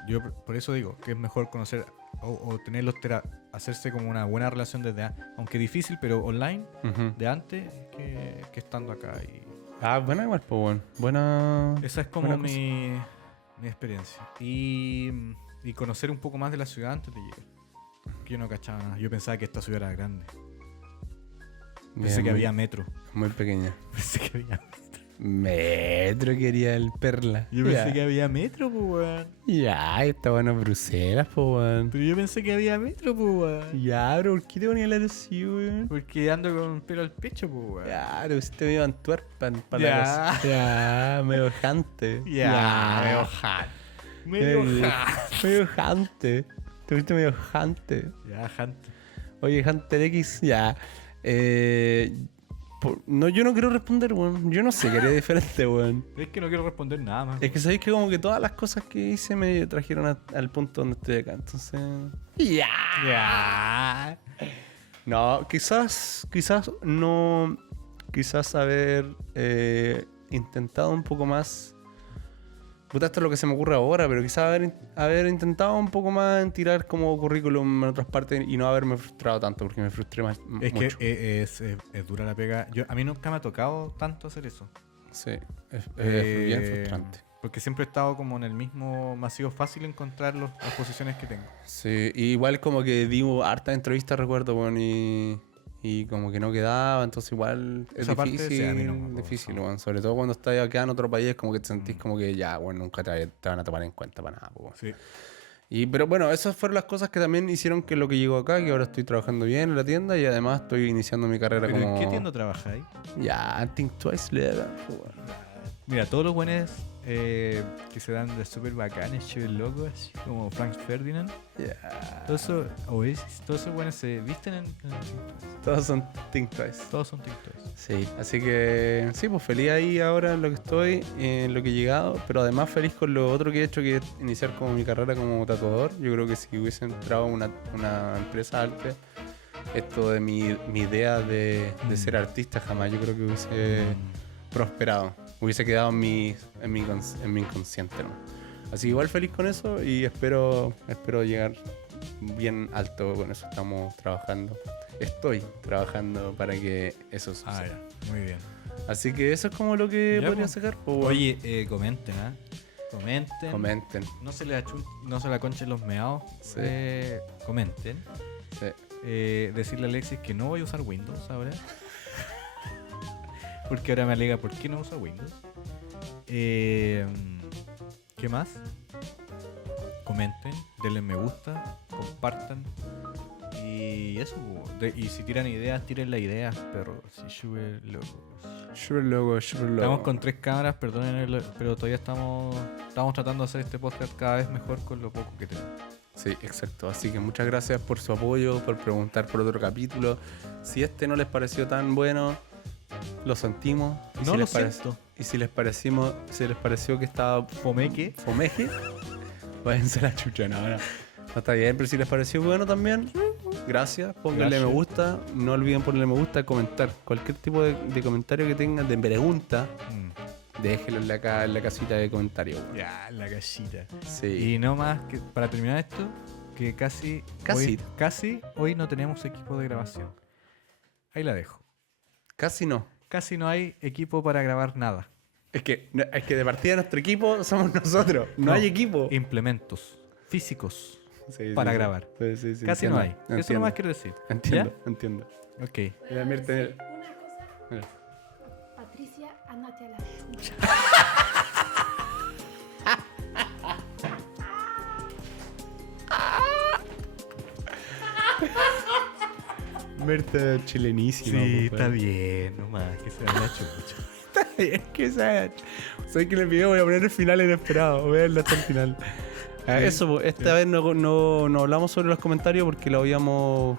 Yo por eso digo que es mejor conocer o tener hacerse como una buena relación desde aunque difícil, pero online, de antes que estando acá. Buena igual, pues, bueno. Buena... Esa es como mi experiencia. Y conocer un poco más de la ciudad antes de llegar. Que yo no cachaba nada. Yo pensaba que esta ciudad era grande. Pensé que había metro. Muy pequeña. Pensé que había Metro quería el Perla. Yo pensé que había metro, pues, weón. Ya, está bueno Bruselas, pues, weón. Pero yo pensé que había metro, pues, weón. Ya, pero ¿por qué te ponías la así, weón? Porque ando con pelo al pecho, pues, weón. Ya, pero usted me iba a Antwerpen para Ya. la cosa. Ya, medio jante. Medio jante. Medio jante. Te viste medio jante. Ya, jante. Oye, Hunter X, ya. No, yo no quiero responder, weón. Yo no sé qué haría diferente, weón. Es que no quiero responder nada más. Es que sabéis que como que todas las cosas que hice me trajeron al punto donde estoy acá. Entonces... Ya. No, quizás no... Quizás haber intentado un poco más... Puta, esto es lo que se me ocurre ahora, pero quizás haber intentado un poco más en tirar como currículum en otras partes y no haberme frustrado tanto, porque me frustré más. Es mucho. que es dura la pega. A mí nunca me ha tocado tanto hacer eso. Sí, es bien frustrante. Porque siempre he estado como en el mismo... Me ha sido fácil encontrar las posiciones que tengo. Sí, y igual como que di hartas entrevistas, recuerdo, bueno, y como que no quedaba, entonces igual es Esa difícil, parte, sí, a mí no me difícil, pasó. bueno, sobre todo cuando estás acá en otro país, como que te sentís como que ya, bueno, nunca te van a tomar en cuenta para nada, pues, bueno. Sí. Pero bueno, esas fueron las cosas que también hicieron que lo que llegó acá, que ahora estoy trabajando bien en la tienda y además estoy iniciando mi carrera ¿Pero como... en qué tienda trabajáis? Ya, Think Twice le da, pues, bueno. Mira, todos los buenos que se dan de súper bacanes, chéver locos, así como Frank Ferdinand. Ya. Todo eso, Oasis, todos esos buenos se visten en Todos son Think Twice. todos son TikToks. Sí, así que sí, pues feliz ahí ahora en lo que estoy, en lo que he llegado, pero además feliz con lo otro que he hecho, que es iniciar como mi carrera como tatuador. Yo creo que si hubiese entrado a una empresa arte, esto de mi idea de ser artista jamás yo creo que hubiese prosperado, hubiese quedado en mi inconsciente, ¿no? Así que igual feliz con eso y espero llegar bien alto, con eso estamos trabajando. Estoy trabajando para que eso suceda. ya. Muy bien. Así que eso es como lo que Ya, podría po. sacar. Oye, comenten, ¿ah? Comenten. Comenten. No se le conchen los meados. Sí. Comenten. Sí. Decirle a Alexis que no voy a usar Windows ahora. Porque ahora me alega por qué no usa Windows. ¿Qué más? Comenten, denle me gusta, compartan. Y eso. Y si tiran ideas, tiren las ideas, perro. Si sube logos. Super logo. Estamos con 3 cámaras, perdonen, pero todavía estamos tratando de hacer este podcast cada vez mejor con lo poco que tenemos. Sí, exacto. Así que muchas gracias por su apoyo, por preguntar por otro capítulo. Si este no les pareció tan bueno, lo sentimos. Y No si lo les siento. Y si les pareció que estaba Fomeque. fomeje, váyanse a la chucha. No está bien, pero si les pareció bueno también, gracias. Pónganle Gracias. me gusta. No olviden ponerle me gusta, comentar. Cualquier tipo de comentario que tengan, de pregunta, déjenlo en la casita de comentarios. Ya, la casita. Sí. Y no más, que para terminar esto, que casi hoy no tenemos equipo de grabación. Ahí la dejo. Casi no. Casi no hay equipo para grabar nada. Es que de partida nuestro equipo somos nosotros. No hay equipo. Implementos físicos Sí, para sí, grabar. sí, sí, sí, Casi entiendo, no hay. Eso entiendo. nomás quiero decir. Entiendo, ¿Ya? entiendo. Ok. Mira, Mirta, Una cosa, mira. Patricia, ándate a la chucha. Mirta chilenísima. Sí, po, está weón. bien, nomás, que se vea la chucha. Es que soy que en el video voy a poner el final inesperado. Voy a verlo hasta el final. Eso, pues, esta vez no hablamos sobre los comentarios porque lo habíamos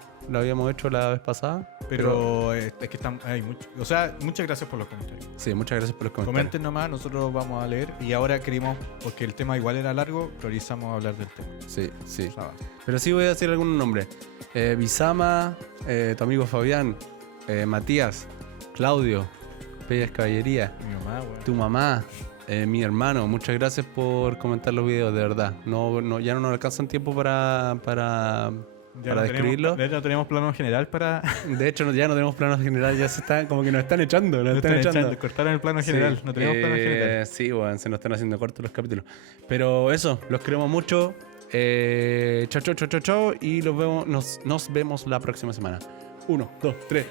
hecho la vez pasada. Pero es que hay mucho. O sea, muchas gracias por los comentarios. Sí, muchas gracias por los comentarios. Comenten nomás, nosotros vamos a leer. Y ahora queríamos, porque el tema igual era largo, priorizamos hablar del tema. Sí, sí. O sea, Pero sí voy a decir algunos nombres. Bisama, tu amigo Fabián, Matías, Claudio, Bellas Caballería, mi mamá, weón. tu mamá, mi hermano. Muchas gracias por comentar los videos, de verdad. Ya no nos alcanzan tiempo para describirlo. De hecho, no tenemos plano general para. De hecho, ya no tenemos planos generales, ya como que nos están echando, nos están echando. Cortaron el plano general. Sí, No tenemos plano general. Sí, bueno, se nos están haciendo cortos los capítulos. Pero eso, los queremos mucho. Chao, chao, chao, chao, chao. Y nos vemos la próxima semana. 1, 2, 3.